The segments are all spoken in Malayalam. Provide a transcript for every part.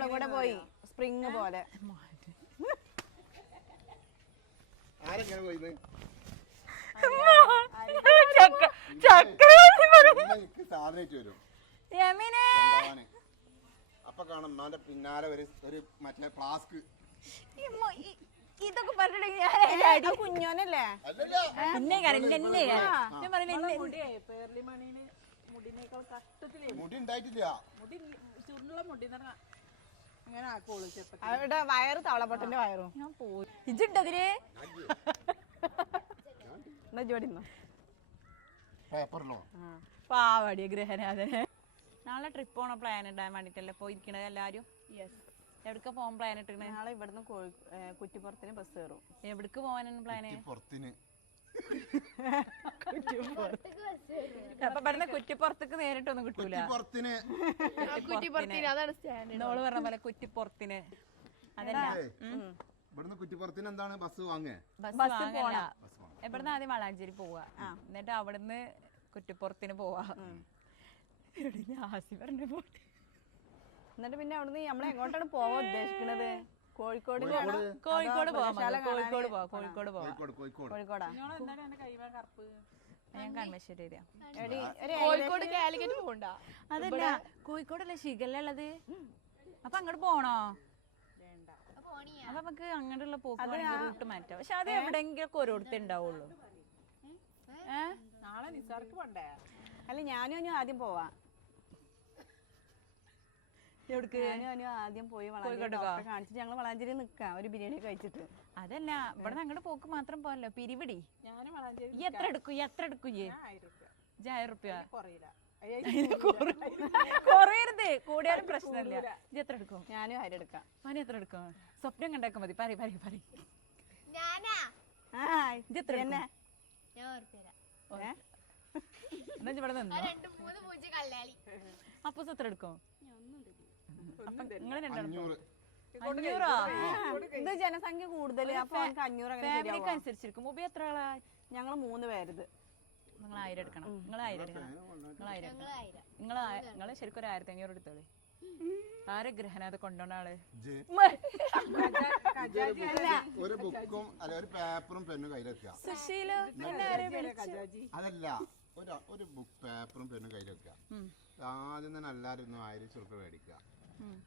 നമ്മളും കൂടെ പോയി സ്പ്രിങ് പോലെ. ആരെങ്ങനെ പോയിന്ന് സാധനം വരും അപ്പൊ കാണാം ഉമ്മാന്റെ പിന്നാലെ ഒരു മറ്റേ ഫ്ലാസ്ക്. ഇതൊക്കെ പറഞ്ഞിട്ടുണ്ടെങ്കിൽ കുഞ്ഞോനല്ലേ മുടി ഉണ്ടായിട്ടില്ല. അവിടെ വയറ് തവളപ്പൊട്ടന്റെ വയറും ഞാൻ പോയി ഇജിണ്ടതിന് പേപ്പറിലോ പാവാടിയ ഗ്രഹനാഥന്. നാളെ ട്രിപ്പ് പോണ പ്ലാൻ ഇടാൻ വേണ്ടിട്ടല്ലേ പോയിരിക്കണത് എല്ലാരും? എവിടേക്ക് പോകാൻ പ്ലാൻ ഇട്ടിരുന്നേ? നാളെ ഇവിടുന്ന് കുറ്റിപ്പുറത്തിന് ബസ് കയറും. എവിടേക്ക് പോകാനാണ് പ്ലാന്? പുറത്തിന്. അപ്പൊ പറഞ്ഞ കുറ്റിപ്പുറത്തേക്ക് നേരിട്ടൊന്നും കിട്ടൂല. നോള് പറഞ്ഞ പോലെ കുറ്റിപ്പുറത്തിന്. അതല്ല ഇവിടുന്ന് കുറ്റിപ്പുറത്തിന് എന്താണ് ബസ് വാങ്ങേ? ബസ് പോണ എവിടുന്ന് ആദ്യം വളാഞ്ചേരി പോവാ, എന്നിട്ട് അവിടുന്ന് കുറ്റിപ്പുറത്തിന് പോവാ. ആസി പറഞ്ഞ പോലെ എന്നിട്ട് പിന്നെ അവിടുന്ന് നമ്മൾ എങ്ങോട്ടാണ് പോവാൻ ഉദ്ദേശിക്കുന്നത്? കോഴിക്കോട് കോഴിക്കോടാ ഞാൻ കൺമശ്ശേരി. കോഴിക്കോട് കാലിക്കറ്റ് പോകണ്ട. അതല്ല കോഴിക്കോടല്ലേ ശിഖല്ല ഉള്ളത്? അപ്പൊ അങ്ങോട്ട് പോണോ? അപ്പൊ നമുക്ക് അങ്ങോട്ടുള്ള പോക്ക് റൂട്ട് മാറ്റാം. പക്ഷെ അത് എവിടെയെങ്കിലും ഓരോരുത്തർ ഉണ്ടാവുള്ളൂ. നാളെ നിസാർക്ക് പോണ്ടേ? അല്ല ഞാനും ആദ്യം പോവാ. ഞാനും ആദ്യം പോയി കാണിച്ചിട്ട് ഞങ്ങള് വളാഞ്ചേരി നിക്കാം ഒരു ബിരിയാണി കഴിച്ചിട്ട്. അതല്ല ഇവിടെ അങ്ങോട്ട് പോക്ക് മാത്രം പോലോ, പിരിവിടി. എത്ര എടുക്കും 1000 റുപ്യ കൊറയരുത്, കൂടിയാലും പ്രശ്നമില്ല. ഇത് എത്ര എടുക്കും? ഞാനും 1000 എടുക്കാം. പനി എത്ര എടുക്കും? സ്വപ്നം കണ്ടാക്കാൻ മതി. പറ ഇത് എത്ര എന്നാ ഇവിടെ നിന്നു അപ്പൊ എത്ര എടുക്കും? ഇത് ജനസംഖ്യ കൂടുതല്, അപ്പൊ 500 ഫാമിലിക്ക് അനുസരിച്ചിരിക്കും. മുബി എത്ര ആളാ? ഞങ്ങള് 3 പേരുത്. നിങ്ങൾ 1000 എടുക്കണം. നിങ്ങൾ ശരിക്കും ഒരു 1500 എടുത്തോളൂ. ആരെ ഗ്രഹനാഥ കൊണ്ടോണ ആള്? ഒരു ബുക്കും അല്ല ഒരു പേപ്പറും പെന്നും കയ്യിലെത്തുക. സുശീല അതല്ല ഒരു ബുക്ക് പേപ്പറും പെന്നും കയ്യിലെത്തുക. ആദ്യം തന്നെ എല്ലാരും 1000 റുപ്യ മേടിക്കുക.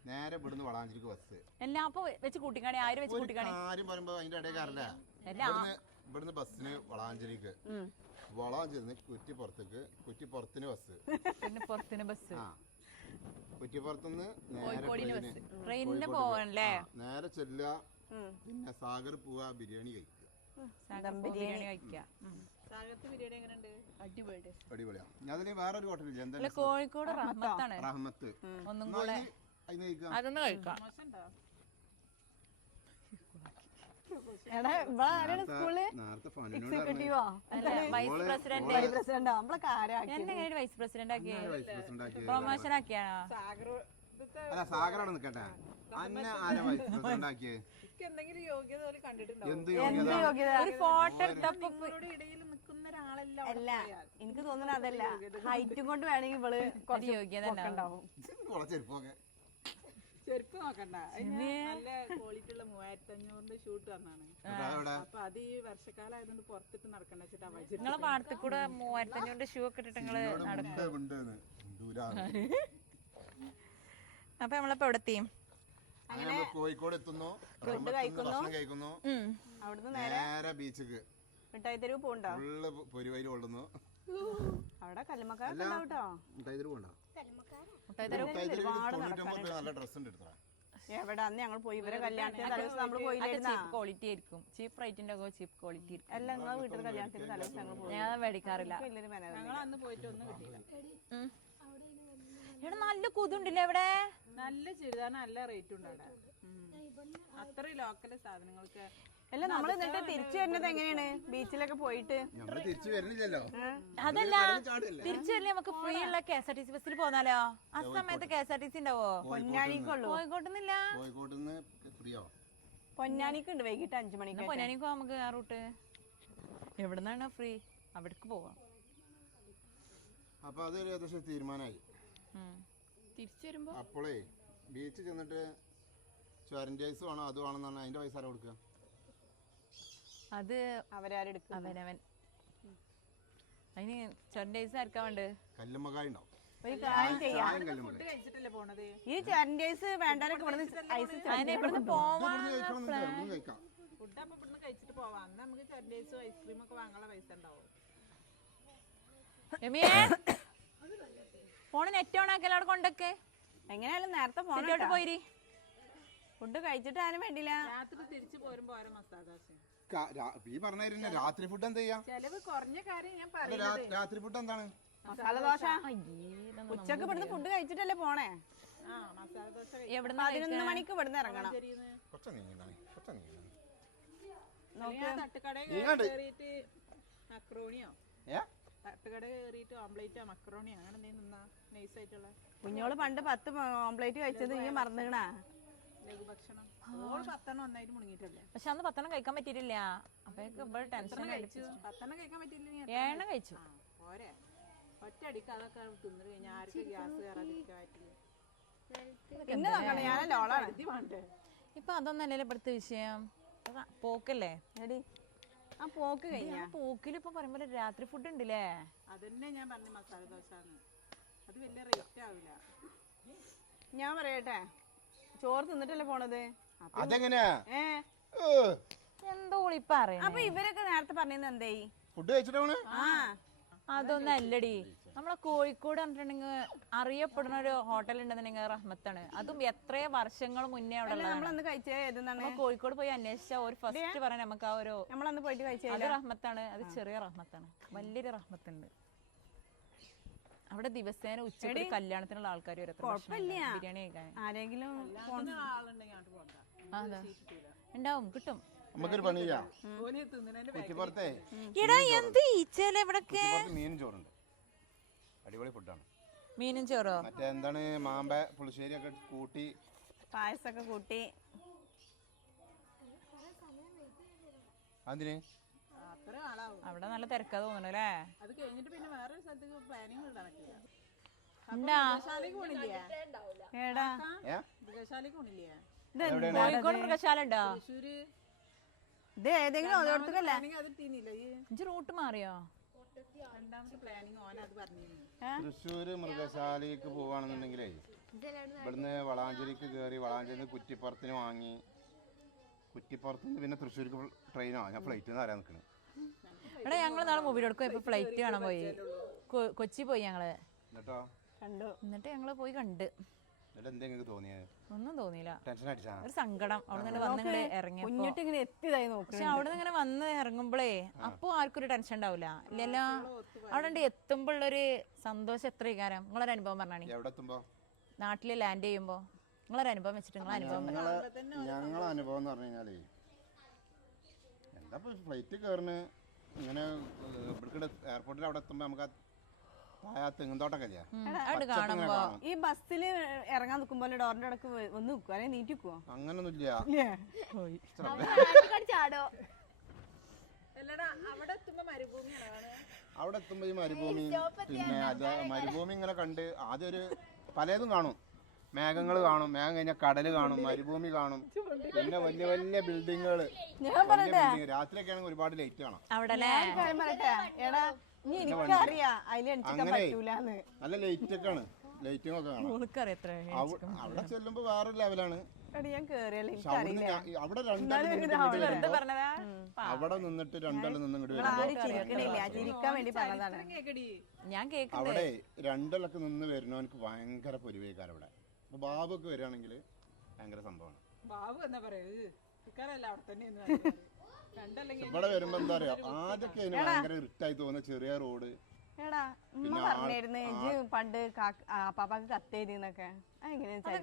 നേരെ ഇവിടുന്ന് വളാഞ്ചേരിക്ക് ബസ്. എല്ലാം അപ്പൊ വെച്ച് കൂട്ടിക്കാണി 1000 വെച്ച് കൂട്ടിക്കാണി. കാര്യം പറയുമ്പോ അതിന്റെ ഇടയിൽ കാരല്ലേ ഇവിടുന്ന് ബസ്സിന് വളാഞ്ചേരിക്ക്, വളാഞ്ചേരിന്ന് കുറ്റിപ്പുറത്തിന് ബസ്, പിന്നെ പുറത്തിന് ബസ്, കുറ്റിപ്പുറത്തുനിന്ന് ട്രെയിനിന് പോവാനല്ലേ? നേരെ ചെല്ലുക, പിന്നെ സാഗർ പോവാ, ബിരിയാണി കഴിക്കുക. അടിപൊളിയാ. അതിന് വേറൊരു ഹോട്ടലില്ല, കോഴിക്കോട് റഹ്മത്താണ്. റഹ്മത്ത്. ഒന്നും കൂടെ അതൊന്ന് കഴിക്കാം. വൈസ് പ്രസിഡന്റ് ആക്കിയ പ്രൊമോഷൻ ആക്കിയാണോ? അല്ല സാഗറാണ് നിക്കട്ടെ. അന്നെ ആരാ വൈസ് പ്രസിഡന്റ് ആക്കിയേ? എന്ത് യോഗ്യത? ഒരു ഫോട്ടോ എടുത്തപ്പോ അല്ല എനിക്ക് തോന്നുന്നത് അതല്ല, ഹൈറ്റും കൊണ്ട് വേണമെങ്കിൽ ഇവള് കുറച്ച് യോഗ്യത ഉണ്ടാവും. ചെരുപ്പ് നോക്കണ്ട, നല്ല ക്വാളിറ്റി ഉള്ള 3500 ഷൂട്ട് വന്നാണ്. അപ്പൊ അത് ഈ വർഷക്കാലം ആയതുകൊണ്ട് പുറത്തിട്ട് നടക്കണ്ട വെച്ചിട്ടാ. നിങ്ങളെ പാടത്തിൽ കൂടെ 3500 ഷൂ ഒക്കെ ഇട്ടിട്ട് നിങ്ങള് നടക്കും. അപ്പൊ നമ്മളിപ്പോ എവിടെ എത്തി? കോഴിക്കോട് എത്തുന്നു, ഭക്ഷണം കഴിക്കുന്നു, അവിടുന്ന് നേരെ ബീച്ചിക്ക് മിഠായി തെരുവ് പോകണ്ടോ? ഫുള്ള് പൊരിവയിൽ കൊള്ളുന്നു. അവിടെ കല്ലുമക്കാരുണ്ടോ? മിഠായി തെരുവ് പോകണ്ട. എവിടെ അന്ന് ഞങ്ങൾ പോയി ഇവരെ കല്യാണത്തിന് തലേദിവസം നമ്മള് പോയില്ലായിരുന്ന? ക്വാളിറ്റി ആയിരിക്കും, ചീപ്പ് റേറ്റിന്റെ ചീപ്പ് ക്വാളിറ്റി. അല്ല നിങ്ങളെ വീട്ടിൽ കല്യാണത്തിന് തലേദിവസം ഞങ്ങൾ പോയി. ഞാൻ മേടിക്കാറില്ല. ഞങ്ങൾ അന്ന് പോയിട്ട് ഒന്നും കിട്ടിയില്ല. ഇവിടെ നല്ല കൊതുണ്ടല്ലേ? ഇവിടെ നല്ല ചുരിദാർ നല്ല റേറ്റ് ഉണ്ട് അവിടെ. അത്ര ലോക്കല് സാധനങ്ങൾക്ക്. അല്ല നമ്മൾ എന്നിട്ട് തിരിച്ചു വരുന്നത് എങ്ങനെയാണ്? ബീച്ചിലൊക്കെ പോയിട്ട് തിരിച്ചു വരുന്നില്ലല്ലോ. അതല്ല തിരിച്ചു വരില്ല, നമുക്ക് ഫ്രീ ഉള്ള KSRTC ബസ്സിൽ പോന്നാലോ? ആ സമയത്ത് KSRTC ഉണ്ടാവോ? പൊന്നാനിക്കുള്ളൂ. കോഴിക്കോട്ടുന്നില്ല. പൊന്നാനിക്കുണ്ട് വൈകിട്ട് 5 മണിക്ക്. പൊന്നാനിക്ക് നമുക്ക് ആ റൂട്ട് എവിടുന്നാണ് ഫ്രീ അവിടേക്ക് പോവാം. അപ്പൊ അത് ഏകദേശം തീരുമാനമായി. തിരിച്ചു വരുമ്പോ അപ്പോളേ ബീച്ച് ചെന്നിട്ട് ചൊരൻറ്റൈസ് വേണോ അത് വേണമെന്ന് പറഞ്ഞാൽ അതിന്റെ പൈസ ആരാ കൊടുക്കുക? അത് അവരാരെടുക്കും? അവനവൻ. അതിന് ചൊരണ്ടേസ് ആർക്കാ വേണ്ട? കല്ലുമ്മക്കായ ഉണ്ടാവും. ഒരു കാര്യം ചെയ്യാം, ചായം കല്ലുമ്മക്കായ. ഫുഡ് കഴിച്ചിട്ടല്ലേ പോണത്? ഈ ചാൻഡേഴ്സ് വേണ്ടവരൊക്കെ ഇവിടുന്ന് ഐസ് അതിനെ ഇവിടുന്ന് പോവാൻ കഴിക്കാം. ഫുഡ് അപ്പൊ ഇവിടുന്ന് കഴിച്ചിട്ട് പോവാം. അന്ന് നമുക്ക് ചൊരണ്ടേസും ഐസ്ക്രീം ഒക്കെ വാങ്ങാനുള്ള പൈസ ഉണ്ടാവും. ഫോണ് നെറ്റ് ഓൺ ആക്കിയാൽ അവിടെ കൊണ്ടൊക്കെ എങ്ങനെയായാലും നേരത്തെ സിറ്റോട്ട് പോണോട്ട് പോയിരി. ഫുഡ് കഴിച്ചിട്ട് ആരും വേണ്ടില്ല. രാത്രി തിരിച്ചു പോരുമ്പോ ഓരോ മസാല ദോശ. ഈ പറഞ്ഞ രാത്രി ഫുഡ് എന്താ ചെയ്യാ? ചെലവ് കുറഞ്ഞ കാര്യം ഞാൻ അല്ല, പറയുന്നത്. രാത്രി ഫുഡ് എന്താണ്? മസാല ദോശ അയ്യേ, ഇതൊന്നും ഉച്ചക്ക് ഇവിടുന്ന് ഫുഡ് കഴിച്ചിട്ടല്ലേ പോണേ. ആ മസാല ദോശ എവിടുന്ന് 11 മണിക്ക് ഇവിടുന്ന് ഇറങ്ങണം. കുറച്ച് നീങ്ങണ്ടാണ്, കുറച്ച് നീങ്ങണ്ടാണ്. തട്ടുകടയിൽ കയറിയിട്ട് മക്രോണിയോ ഏ? തട്ടുകടയിൽ കയറിയിട്ട് ഓംപ്ലേറ്റോ മക്രോണിയോ അങ്ങനെ എന്തെങ്കിലും നിന്നാ നൈസ് ആയിട്ടുള്ള കുഞ്ഞോള് പണ്ട് 10 ഓംപ്ലേറ്റ് കഴിച്ചത് നീ മറന്നുകണാ? ലഘുഭക്ഷണം. ഓള് 10 ഒന്നായിട്ട് മുണങ്ങിയിട്ടല്ലേ. പക്ഷെ അന്ന് 10 കഴിക്കാൻ പറ്റിയിട്ടില്ല. അപ്പൊക്കെ ഇവിടെ ടെൻഷൻ കഴിച്ചു 10 കഴിക്കാൻ പറ്റില്ല. 7 കഴിച്ചു. പോരെ ഒറ്റ അടിക്ക് അതൊക്കെ തിന്നു കഴിഞ്ഞാൽ ആർക്ക് ഗ്യാസ് കയറാതിരിക്കാൻ പറ്റില്ല. പിന്നെ നോക്കണ്ട, ഞാനല്ല ഓളാണ്. ഇത് വേണ്ടേ? ഇപ്പൊ അതൊന്നല്ലല്ലോ ഇവിടുത്തെ വിഷയം. പോക്കല്ലേ എടി ആ പോക്ക് കഴിഞ്ഞ പോക്കിൽ ഇപ്പൊ പറയുമ്പോ രാത്രി ഫുഡ് ഉണ്ടല്ലേ? അതന്നെ ഞാൻ പറഞ്ഞ മസാല ദോശന്ന്. അത് വലിയ റേറ്റ് ആവില്ല. ഞാൻ പറയട്ടെ, ചോറ് തിന്നിട്ടല്ലേ പോണത്. അതെങ്ങനെയാ? എന്തോ ഇപ്പൊ അറിയാം. അപ്പൊ ഇവരൊക്കെ നേരത്തെ പറഞ്ഞത് എന്തേ? ഫുഡ് കഴിച്ചിട്ടാണ്? ആ അതൊന്നും അല്ലടി. നമ്മളെ കോഴിക്കോട് പറഞ്ഞിട്ടുണ്ടെങ്കിൽ അറിയപ്പെടുന്ന ഒരു ഹോട്ടൽ ഉണ്ടെന്നുണ്ടെങ്കിൽ റഹ്മത്താണ്. അതും എത്രയോ വർഷങ്ങൾ മുന്നേ അവിടെ ഉള്ളതാണ്. നമ്മളന്ന് കഴിച്ചത് ഏതെന്നാണ്? നമ്മൾ കോഴിക്കോട് പോയി അന്വേഷിച്ച ഒരു ഫസ്റ്റ് പറയാൻ നമുക്ക് ആ ഒരു നമ്മളന്ന് പോയിട്ട് കഴിച്ചത് അത് റഹ്മത്താണ്. അത് ചെറിയ റഹ്മത്താണ്, വലിയൊരു റഹ്മത്തുണ്ട്. അവിടെ ദിവസേന ഉച്ചയ്ക്ക് കല്യാണത്തിനുള്ള ആൾക്കാർ ബിരിയാണി കഴിക്കാൻ. ആരെങ്കിലും ആളുണ്ടെങ്കിൽ അങ്ങോട്ട് പോകണ്ട. ഉണ്ടാവും, കിട്ടും. നമുക്കൊരു പണി ചെയ്യാം. ഓന് തിന്നണേന്റെ കുറ്റിപ്പുറത്തെ എടാ എന്ത് ഈച്ചല്ലേ ഇവിടൊക്കെ? മീനും ചോറുണ്ട്, അടിപൊളി ഫുഡാണ്. മീനും ചോറോ? മറ്റേ എന്താണ് മാമ്പ പുളിശ്ശേരി ഒക്കെ കൂട്ടി പായസൊക്കെ കൂട്ടി. അതിന് അത്ര ആളാവും. അവിടെ നല്ല തിരക്കാ തോന്നണു അല്ലേ? അത് കഴിഞ്ഞിട്ട് പിന്നെ വേറൊരു സ്ഥലത്തേക്ക് പ്ലാനിങ് നടക്കില്ല. എന്താ മൃഗശാലയ്ക്ക് പോണില്ലേ? ഏടാ ഏ? മൃഗശാലയ്ക്ക് പോണില്ലേ? കോഴിക്കോട് മൃഗശാല ഉണ്ടോ? തൃശ്ശൂര് ഇത് ഏതെങ്കിലും ഓരോരുത്തർക്കല്ലേ? പ്ലാനിങ് അത് തീന്നില്ല. ഈ ഇജ്ജ് റൂട്ട് മാറിയോ? രണ്ടാമത്തെ പ്ലാനിങ് ഓന അത് പറഞ്ഞിരുന്നു. തൃശ്ശൂര് മൃഗശാലയ്ക്ക് പോവാണെന്നുണ്ടെങ്കിലേ ഇവിടുന്ന് വളാഞ്ചേരിക്ക് കയറി വളാഞ്ചേരി കുറ്റിപ്പുറത്തിന് വാങ്ങി, കുറ്റിപ്പുറത്തുനിന്ന് പിന്നെ തൃശ്ശൂർക്ക് ട്രെയിനോ ഞാൻ ഫ്ലൈറ്റിൽ നിന്ന് ആരാ നിൽക്കുന്നത്. എടാ ഞങ്ങള് നാളെ മൊബൈൽ എടുക്കും. ഇപ്പൊ ഫ്ലൈറ്റ് കാണാൻ പോയി, കൊച്ചി പോയി ഞങ്ങള്. എന്നിട്ടോ? കണ്ടു. എന്നിട്ട് ഞങ്ങള് പോയി കണ്ട്. എന്നിട്ട് എന്താ നിങ്ങൾക്ക് തോന്നിയത്? ഒന്നും തോന്നിയില്ല. ടെൻഷൻ അടിച്ചാ? ഒരു സങ്കടം. അവിടെ നിന്ന് വന്നിങ്ങട് ഇറങ്ങിയപ്പോ. കുഞ്ഞിട്ട് ഇങ്ങനെ എത്തിയതായി നോക്ക്. പക്ഷെ അവിടെ നിന്ന് ഇങ്ങനെ വന്ന് ഇറങ്ങുമ്പോഴേ അപ്പൊ ആർക്കും ഒരു ടെൻഷൻ ഉണ്ടാവില്ല. ഇല്ലല്ലോ, അവിടെ എത്തുമ്പോ ഉള്ളൊരു സന്തോഷം എത്ര വികാരം. നിങ്ങളൊരു അനുഭവം പറഞ്ഞാണി. എവിടെ എത്തുമ്പോ? നാട്ടില് ലാൻഡ് ചെയ്യുമ്പോ നിങ്ങളൊരു അനുഭവം വെച്ചിട്ട് നിങ്ങളെ അനുഭവം പറഞ്ഞു. ഞങ്ങളെ അനുഭവം എന്ന് പറഞ്ഞു കഴിഞ്ഞാലേ എന്താ ഫ്ലൈറ്റ് കയറുന്ന ഇങ്ങനെ ഇവിടെ എയർപോർട്ടിൽ അവിടെ എത്തുമ്പോ നമുക്ക് ആ തെങ്ങുന്തോട്ടൊക്കെ ഇല്ലേ? അവിടെ കാണുമ്പോ ഈ ബസ്സിൽ ഇറങ്ങാൻ നിൽക്കുമ്പോ ഡോറിന്റെ ഇടക്ക് ഒന്ന് നിൽക്കുവോ അല്ലെങ്കിൽ നീട്ടി നിൽക്കുവോ? അങ്ങനൊന്നുമില്ല. ചാടോ? അല്ലടാ അവിടെ എത്തുമ്പോ മരുഭൂമിയാണ്. അവിടെ എത്തുമ്പോ ഈ മരുഭൂമി, പിന്നെ അത് മരുഭൂമി ഇങ്ങനെ കണ്ട് ആദ്യം ഒരു പലതും കാണും. മേഘങ്ങൾ കാണും, മേഘം കഴിഞ്ഞാൽ കടല് കാണും, മരുഭൂമി കാണും, പിന്നെ വലിയ വലിയ ബിൽഡിങ്ങുകള്. രാത്രിയൊക്കെ ആണെങ്കിൽ ഒരുപാട് ലൈറ്റ് കാണാം അവിടെ. എടാ നീ എനിക്കറിയാം അതിലടിച്ചിട്ട് പറ്റൂലെന്ന്. നല്ല ലൈറ്റ് ഒക്കെ ആണ്, ലൈറ്റിംഗ് ഒക്കെ കാണാം. അവിടെ ചെല്ലുമ്പോ വേറെ ലെവലാണ്. ഞാൻ കേറിയല്ലേ പക്ഷെ അവിടെ അവിടെ നിന്നിട്ട് രണ്ടാളും നിന്ന് ഇങ്ങോട്ട് വരുമ്പോ ചിരിക്കാൻ വേണ്ടി പറഞ്ഞതാണ്. ഞാൻ അവിടെ രണ്ടാളൊക്കെ നിന്ന് വരുന്നവനക്ക് ഭയങ്കര പൊരുവേക്കാരം. അവിടെ അപ്പൊ ബാബൊക്കെ വരികയാണെങ്കിൽ ഭയങ്കര സംഭവമാണ്. ബാബു എന്നാ പറയാ അവിടെ തന്നെ. ഇവിടെ വരുമ്പോ എന്താ പറയാ, ആദ്യമൊക്കെ അതിന് ഭയങ്കര ഇരുട്ടായി തോന്നുന്ന ചെറിയ റോഡ്. എടാ ഉമ്മ പറഞ്ഞിരുന്നു ഇജ്ജ് പണ്ട് പാപ്പാക്ക് കത്തെഴുതിന്നൊക്കെ.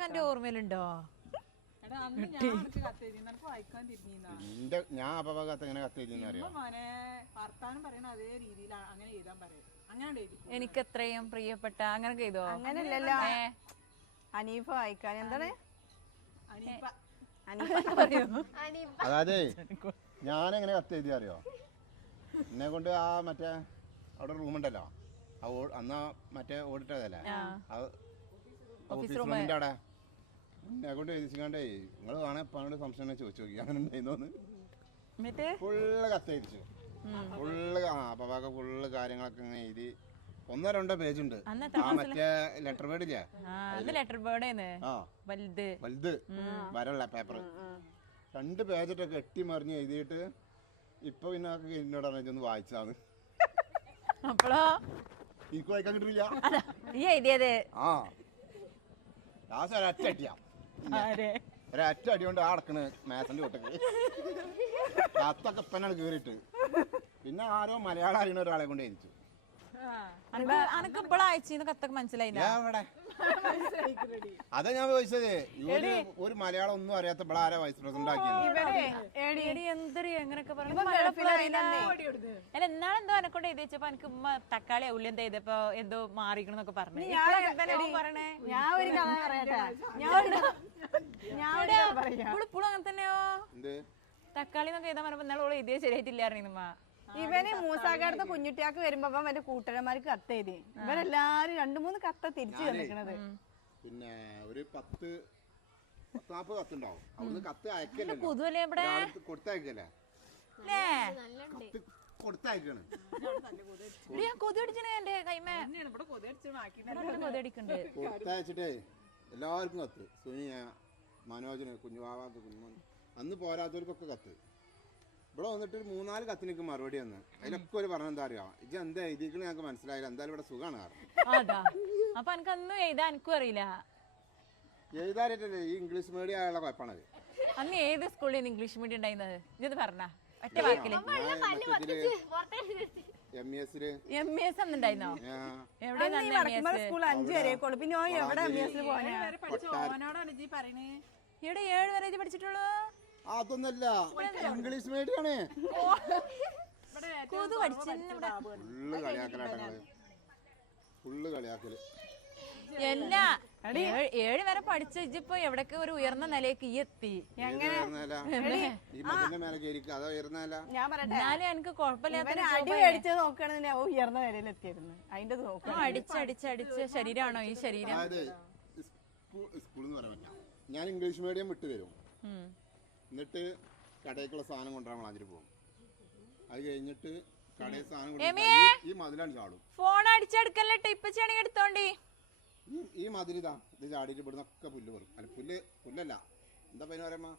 എന്റെ ഓർമ്മയിലുണ്ടോ? ഞാൻ അപ്പാ കത്ത് എങ്ങനെ കത്തെഴുതിന്ന് അറിയാം. വർത്താനം പറയണ അതേ രീതിയിൽ അങ്ങനെ എഴുതാൻ പറയും. അങ്ങനെ എനിക്ക് എത്രയും പ്രിയപ്പെട്ട അങ്ങനെ ചെയ്തോ? അങ്ങനെയല്ലല്ലോ, അനീഫ വായിക്കാൻ. എന്താണ് അതായത് ഞാനെങ്ങനെ കത്തെഴുതി അറിയോ? എന്നെ കൊണ്ട് ആ മറ്റേ അവിടെ റൂമുണ്ടല്ലോ, അന്ന് മറ്റേ ഓടിട്ടതല്ലേ ഓഫീസ് റൂമിന്റെ അവിടെ എന്നെ കൊണ്ട് എഴുതിച്ചാണ്ടേ നിങ്ങൾ വേണേ ഇപ്പാണ്ട് സംശയം ചോദിച്ചു നോക്കി അങ്ങനെ ഉണ്ടായിരുന്നോന്ന്. എന്നിട്ട് ഫുള്ള് കത്തയച്ചു, ഫുള്ള് അപ്പവാക്ക ഫുള്ള് കാര്യങ്ങളൊക്കെ ഇങ്ങനെ എഴുതി. 1-2 പേജുണ്ട്. ആ മറ്റേ ലെറ്റർ ബേർഡ് ഇല്ലേ, ലെറ്റർ ബേർഡ് വലുത് വലുത് വരള്ള പേപ്പർ 2 പേജിട്ടൊക്കെ എട്ടിമറിഞ്ഞ് എഴുതിയിട്ട് ഇപ്പൊ പിന്നെ എന്നോട് പറഞ്ഞൊന്ന് വായിച്ചാന്ന്. അപ്പളോ എനിക്ക് വായിക്കാൻ കിട്ടില്ല. ഈ എഴുതിയത് ആ ലാസ്റ്റ് ഒരൊറ്റ അടിയാ, ഒരൊറ്റ അടി കൊണ്ട് ആ അടക്കണ് മേസന്റെ കൊട്ടക്ക് കത്തൊക്കെ ഇപ്പനാണ് കേറിയിട്ട്. പിന്നെ ആരോ മലയാളം അറിയണ ഒരാളെ കൊണ്ട് എഴുതിച്ചു. അനക്ക് ഇപ്പോൾ അയച്ചിന്ന് കത്തൊക്കെ മനസ്സിലായില്ല. അതാ ഞാൻ ചോദിച്ചത്, ഒരു മലയാളം ഒന്നും അറിയാത്ത ഇവിടെ ആരാ വൈസ് പ്രസിഡന്റ് ആക്കിയത്? എന്തൊരു എങ്ങനെയൊക്കെ പറഞ്ഞു അല്ല എന്നാളെന്തോ എന്നെക്കൊണ്ട് എഴുതി വെച്ചപ്പോ എനിക്ക് ഉമ്മ തക്കാളി ഉള്ളി എന്താ ചെയ്തപ്പോ എന്തോ മാറിക്കണെന്നൊക്കെ പറഞ്ഞു. പറയണേ ഇപ്പോഴും അങ്ങനെ തന്നെയോ തക്കാളി എന്നൊക്കെ എഴുതാൻ പറഞ്ഞപ്പോ ഇന്നാളോട് എഴുതിയ ശരിയായിട്ടില്ല അറിയുമ്മ. ഇവന് മൂസാക്കാടത്തെ കുഞ്ഞുട്ടിയാക്ക് വരുമ്പോ അവന്റെ കൂട്ടുകാരന്മാർക്ക് കത്ത് എഴുതി. ഇവരെല്ലാരും 2-3 കത്ത തിരിച്ചു തന്നിക്കണത്. പിന്നെ ഒരു 10-40 കത്തുണ്ടാവും. അവിടുന്ന് കത്ത് അയക്കല്ലേ, കൊതുവല്ലേ ഇവിടെ കൊടുത്തയക്കല്ലേ, കൊടുത്തയക്കാണ്. കൊതു അടിച്ചണേ എന്റെ കൈമേ കൊതടിക്കണ്ട്. കൊടുത്തയച്ചിട്ടേ എല്ലാവർക്കും കത്ത്, സുനിയ മനോജന് കുഞ്ഞുവാവാക്ക് കുഞ്ഞുമോൻ അന്ന് പോരാത്തവർക്കൊക്കെ കത്ത്. ഇവിടെ വന്നിട്ട് 3-4 കത്തിനൊക്കെ മറുപടി വന്ന്. അതിലൊക്കെ ഒരു പറഞ്ഞ എന്താ അറിയാം, ഇത് എന്താ എഴുതിക്കണ ഞങ്ങൾക്ക് മനസ്സിലായില്ല, എന്തായാലും ഇവിടെ സുഖമാണ് കാരണം. അതാ അപ്പൊ എനിക്കൊന്നും എഴുതാൻ എനിക്കും അറിയില്ല. എഴുതാനായിട്ടല്ലേ ഈ ഇംഗ്ലീഷ് മീഡിയം ആയുള്ള കുഴപ്പമാണത്. അന്ന് ഏത് സ്കൂളിൽ ഇംഗ്ലീഷ് മീഡിയം ഉണ്ടായിരുന്നത് ഇത് പറഞ്ഞ ഒറ്റ വാക്കില് MES അന്നുണ്ടായിരുന്നോ? എവിടെ സ്കൂൾ 5 വരെ പിന്നെ എവിടെ MES പോകാനാ? ഇവിടെ 7 വരെ പഠിച്ചിട്ടുള്ളൂ. അതൊന്നല്ല, ഇംഗ്ലീഷ് മീഡിയാണ്. കൊതു പഠിച്ചു ഫുള്ള് കളിയാക്കലാട്ടങ്ങള്, ഫുള്ള് കളിയാക്കല്. എല്ലാ 7 വരെ പഠിച്ച ഇജിപ്പോ എവിടൊക്കെ ഒരു ഉയർന്ന നിലയ്ക്ക് ഈ എത്തി. ഞാൻ പറയട്ടെ, എന്നാലും എനിക്ക് കുഴപ്പമില്ലാത്ത അടി മേടിച്ചത് നോക്കുകയാണെന്നുണ്ടെങ്കിൽ ഉയർന്ന നിലയിൽ എത്തിയിരുന്നു. അതിന്റെ അടിച്ചടിച്ചടിച്ച് ശരീരമാണോ ഈ ശരീരം? സ്കൂളിൽ പറയാൻ പറ്റാം. ഞാൻ ഇംഗ്ലീഷ് മീഡിയം വിട്ടു വരും, എന്നിട്ട് കടയിലേക്കുള്ള സാധനം കൊണ്ടുവരാൻ അതിന് പോകും. അത് കഴിഞ്ഞിട്ട് കടയിൽ സാധനം ഈ മതിലാണ് ചാടും. ഫോൺ അടിച്ചെടുക്കല്ലേ ഇപ്പച്ചാണെങ്കിൽ എടുത്തോണ്ടി. ഈ മതിലിതാ ഇത് ചാടിയിട്ട് ഇവിടുന്ന് ഒക്കെ പുല്ല് പറയും. അല്ല പുല്ലല്ല, എന്താ പേര് പറയാ,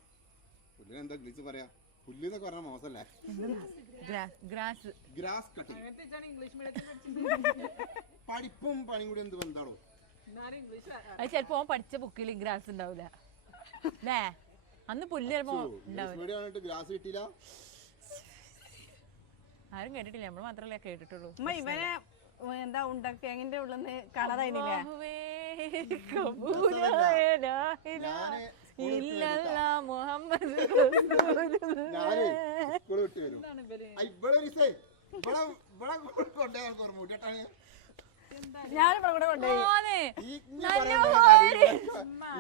പുല്ലിന് എന്താ ഇംഗ്ലീഷ് പറയാ, പുല്ല് എന്നൊക്കെ പറഞ്ഞ മോശമല്ലേ, ഗ്രാസ് കട്ടിങ്. പഠിപ്പും പണിയും കൂടി എന്ത് ബന്ധാണോ? അത് ചിലപ്പോ പഠിച്ച ബുക്കിൽ ഗ്രാസ് ഉണ്ടാവില്ല അല്ലേ? അന്ന് പുല്ല് ചിലപ്പോ ഗ്രാസ് കിട്ടിയില്ല. ആരും കേട്ടിട്ടില്ല, നമ്മൾ മാത്രമല്ലേ കേട്ടിട്ടുള്ളൂ. ഇവനെ എന്താ ഉണ്ടക്കേങ്ങിന്റെ ഉള്ളിന്ന് കളറായിരുന്നില്ല. ഞാനിവിടെ കൂടെ കൊണ്ടുപോയി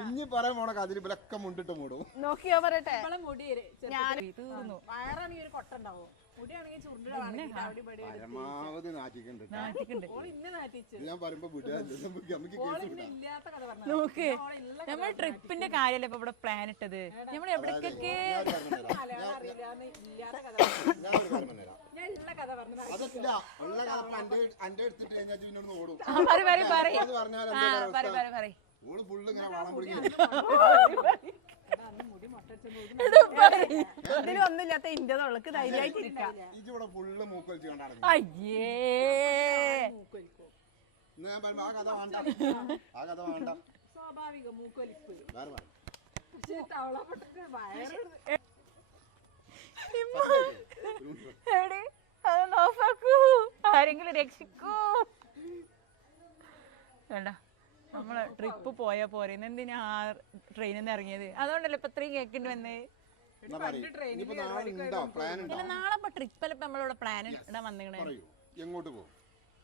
ഇനി പറയാൻ പോണ അതിൽ ഇവലൊക്കെ മുണ്ടിട്ട് മൂടും. നോക്കിയോ പറയട്ടെ, തീർന്നു. വയറാണെങ്കിൽ ഒരു കൊട്ട ഉണ്ടാവും, മുടിയാണെങ്കിൽ പരമാവധി നാറ്റിക്കുണ്ട്. ഞാൻ പറയുമ്പോ നോക്ക് നമ്മൾ ട്രിപ്പിന്റെ കാര്യമല്ലേ ഇപ്പൊ ഇവിടെ പ്ലാൻ ഇട്ടത്. നമ്മൾ എവിടേക്കൊക്കെ ഒന്നുമില്ലാത്ത ഇന്ത്യക്ക് ധൈര്യമായിട്ടിരിക്കാം. അയ്യേ സ്വാഭാവിക മൂക്കൊലിപ്പ്. ആരെങ്കിലും രക്ഷിക്കൂ. വേണ്ട, നമ്മള് ട്രിപ്പ് പോയാ പോരെ, എന്തിനാ ആ ട്രെയിനിൽ നിന്ന് ഇറങ്ങിയത്? അതുകൊണ്ടല്ലേ ഇപ്പൊ ഇത്രയും കേൾക്കേണ്ടി വന്നേ. നാളെ ട്രിപ്പല്ല ഇപ്പൊ നമ്മളിവിടെ പ്ലാൻ ഇടാൻ വന്നിക്കണേ.